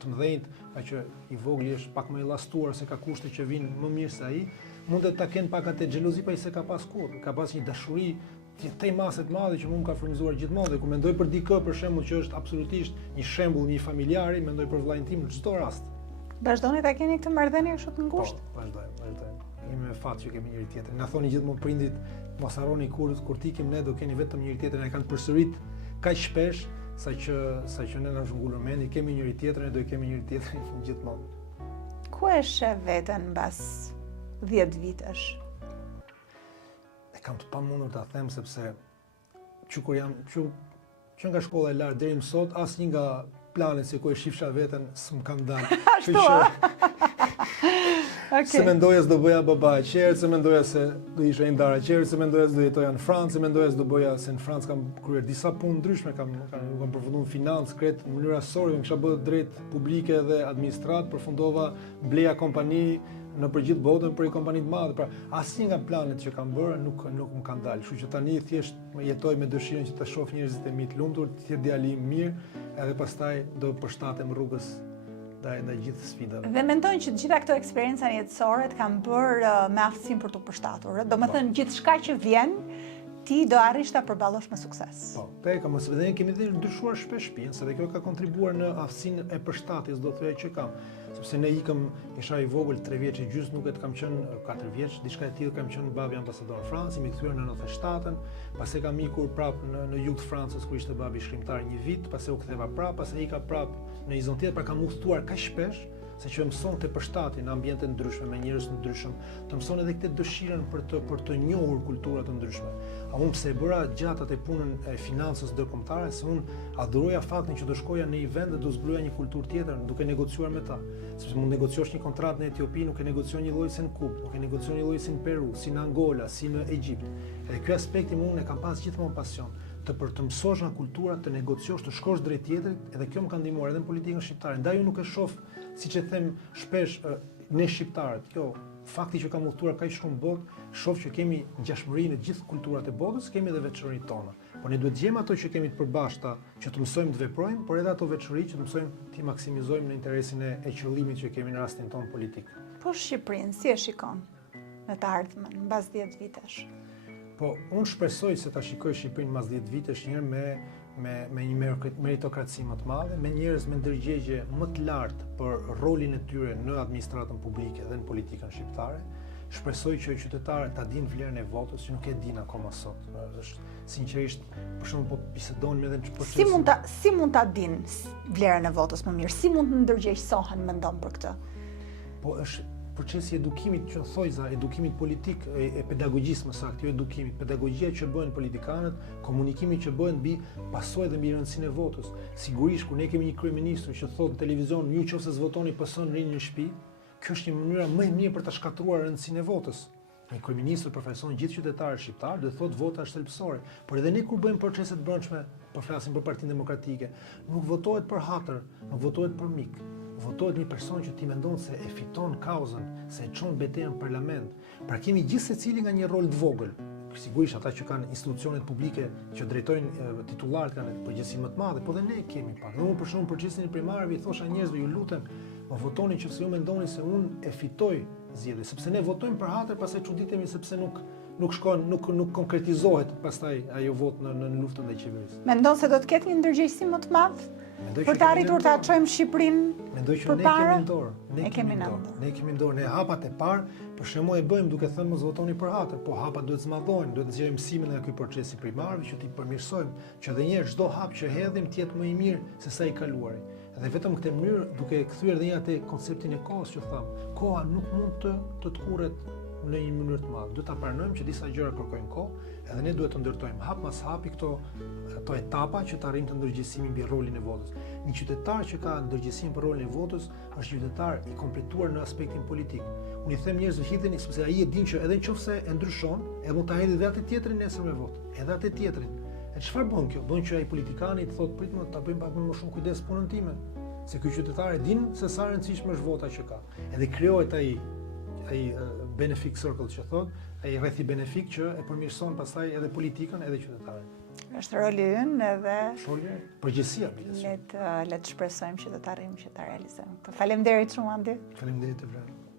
të mëdhenjt, që i vogli është pak më i llastuar se ka kushte që vinë më mirë se ai, mund të ta kenë pak atë xhelozi, pa i se ka pas kurrë. Ka pas një dashuri të masë të madhe që më ka furnizuar gjithmonë, dhe kur mendoj për dikë për shembull që është absolutisht një shembull, një familjari, mendoj për vllain tim në çdo rast. Vazhdoni ta keni këtë marrëdhënie kështu të ngushtë? Po, vazhdojmë. Jemi me fat që kemi njëri tjetrin. Na thoni gjithmonë prindit, mos harroni kur tikim ne do keni vetëm njëri tjetrin, e kanë përsërit kaq shpesh saqë ne na zhgullur mendi, kemi njëri tjetrin, do i kemi njëri tjetrin gjithmonë. Ku e sheh veten mbas 10 vitesh? Kam të pamundur ta them sepse që nga shkolla e lartë deri më sot, asnjë nga planet se ku e shifsha veten s'm kam dalë. Ashtu. Se mendoja se do bëja baba e qerë, se mendoja se do isha i ndarë e qerë, se mendoja se do jetoja në Francë, se mendoja se do bëja se në Francë kam kryer disa punë ndryshme, kam përfunduar në financë, kret në mënyrë asore, kisha bërë drejt publike dhe administrat, përfundova bleja kompani në përgjithë botën për një kompani të madhe. Pra, asnjë nga planet që kam bërë nuk më kanë dalë. Kështu që tani thjesht jetoj me dëshirën që të shoh njerëzit e mi të lumtur, të jetë djali i mirë, edhe pastaj do përshtatem rrugës ndaj gjithë sfidave. Dhe mendojnë që gjitha këto eksperienca jetësore të kanë bërë me aftësinë për të përshtatur. Domethënë gjithçka që vjen, ti do arrish ta përballosh me sukses. Po, mos edhe kemi dhe ndryshuar shpesh shtëpinë, se dhe kjo ka kontribuar në aftësinë e përshtatjes, do thoya që kam. Sepse ne ikëm, isha i vogël 3 vjeç e gjysmë, nuk e kam qenë 4 vjeç, diçka e tillë, kam qenë babi ambasador në Francë, mi kthyer në 97-ën, pastaj kam ikur prap në jug të Francës ku ishte babi shkrimtar një vit, pastaj u ktheva prap, pastaj ika prap në një zonë tjetër, pra kam udhëtuar kaq shpesh se që mëson të përshtatin në ambiente ndryshme, me njerëz të ndryshëm, të mëson edhe këtë dëshirën për të njohur kultura të ndryshme. A unë pse bëra gjatë atë punën e financës ndërkombëtare, se unë adhuroja faktin që do shkoja në një vend dhe do zbuluja një kulturë tjetër, duke negociuar me ta. Sepse mund negociosh një kontratë në Etiopi, nuk e negocion një lloj si në Kubë, nuk e negocion një lloj si në Peru, si në Angola, si në Egjipt. Edhe ky aspekti unë e kam pas gjithmonë pasion. Për të mësosh nga kultura, të negociosh, të shkosh drejt tjetrit, edhe kjo më ka ndihmuar edhe në politikën shqiptare. Ndaj unë nuk e shoh, siç e them shpesh, ne shqiptarët, kjo fakti që kam udhëtuar kaq shumë botë, shoh që kemi ngjashmëri në gjithë kulturat e botës, kemi edhe veçoritë tona. Por ne duhet të gjejmë ato që kemi të përbashkëta, që të mësojmë të veprojmë, por edhe ato veçori që të mësojmë të maksimizojmë në interesin e qëllimit që kemi në rastin ton politik. Po Shqipërinë si e shikon në të ardhmen mbas 10 vitesh? Po, unë shpresoj se ta shikoj Shqipërinë mbas 10 vitesh njëherë me një meritokraci më të madhe, me njerëz me ndërgjegje më të lartë për rolin e tyre në administratën publike dhe në politikën shqiptare. Shpresoj që qytetarët ta dinë vlerën e votës, që nuk e dinë akoma sot. Është sinqerisht, për shembull, po bisedonim edhe në procesin. Si mund ta dinë vlerën e votës më mirë? Si mund të ndërgjegjësohen mendon për këtë? Po është procesi i edukimit që thojza, edukimit politik, e pedagogjisë më saktë, jo edukimit, pedagogjia që bëhen politikanët, komunikimi që bëhen mbi pasojat dhe mbi rëndësinë e votës. Sigurisht kur ne kemi një kryeministër që thotë në televizion, ju nëse zvotoni PS-n rini në shtëpi, kjo është një mënyrë më e mirë për ta shkatruar rëndësinë e votës. Një kryeministër përfaqëson gjithë qytetarët shqiptar, do thotë vota është thelbësore. Por edhe ne kur bëjmë procese të brendshme, po flasim për Partinë Demokratike, nuk votohet për hatër, nuk votohet për mik. Votohet një person që ti mendon se e fiton kauzën, se e çon betejën në parlament. Pra kemi gjithë secili nga një rol të vogël. Sigurisht ata që kanë institucionet publike që drejtojnë titullarët kanë përgjegjësi më të madhe, po dhe ne kemi pak. Unë për shkak të procesin e primarëve i thosha njerëzve, ju lutem, më votoni nëse ju mendoni se unë e fitoj zgjedhjen, sepse ne votojmë për hatër, pastaj çuditemi sepse nuk shkon, nuk konkretizohet pastaj ajo vot në luftën ndaj qeverisë. Mendon se do të ketë një ndërgjegjësi më të madh Mendoj për që të kemi arritur në ta dorë. çojmë Shqipërinë Mendoj që ne përpara? kemi në dorë. Ne kemi në dorë. Ne kemi në dorë. Ne hapat e parë, për shembull e bëjmë duke thënë mos votoni për Hatër, po hapat duhet zmadhojnë, duhet nxjerrim mësimin nga ky proces i primarëve që ti përmirësojmë, që edhe një herë çdo hap që hedhim të jetë më i mirë se sa i kaluari. Dhe vetëm këtë mënyrë, duke kthyer edhe një atë konceptin e kohës që tham, koha nuk mund të kurret në një mënyrë të madhe. Duhet ta pranojmë që disa gjëra kërkojnë kohë, edhe ne duhet të ndërtojmë hap pas hapi këto etapa që të arrijmë të ndërgjegjësimin mbi rolin e votës. Një qytetar që ka ndërgjegjësim për rolin e votës është qytetar i kompletuar në aspektin politik. Unë i them njerëzve hidheni sepse ai e din që edhe nëse e ndryshon, e mund ta hedhë edhe atë tjetrin nesër me votë, edhe atë tjetrin. E çfarë bën kjo? Bën që ai politikani të thotë prit më ta bëjmë pak më shumë kujdes punën time, se ky qytetar e din se sa e rëndësishme është vota që ka. Edhe krijohet ai benefit circle që thotë, ai rrethi benefik që e përmirëson pastaj edhe politikën edhe qytetarin. Është roli ynë edhe Përgjegjësia. le të shpresojmë që do të arrijmë që ta realizojmë. Faleminderit shumë Andi. Faleminderit të vërtetë.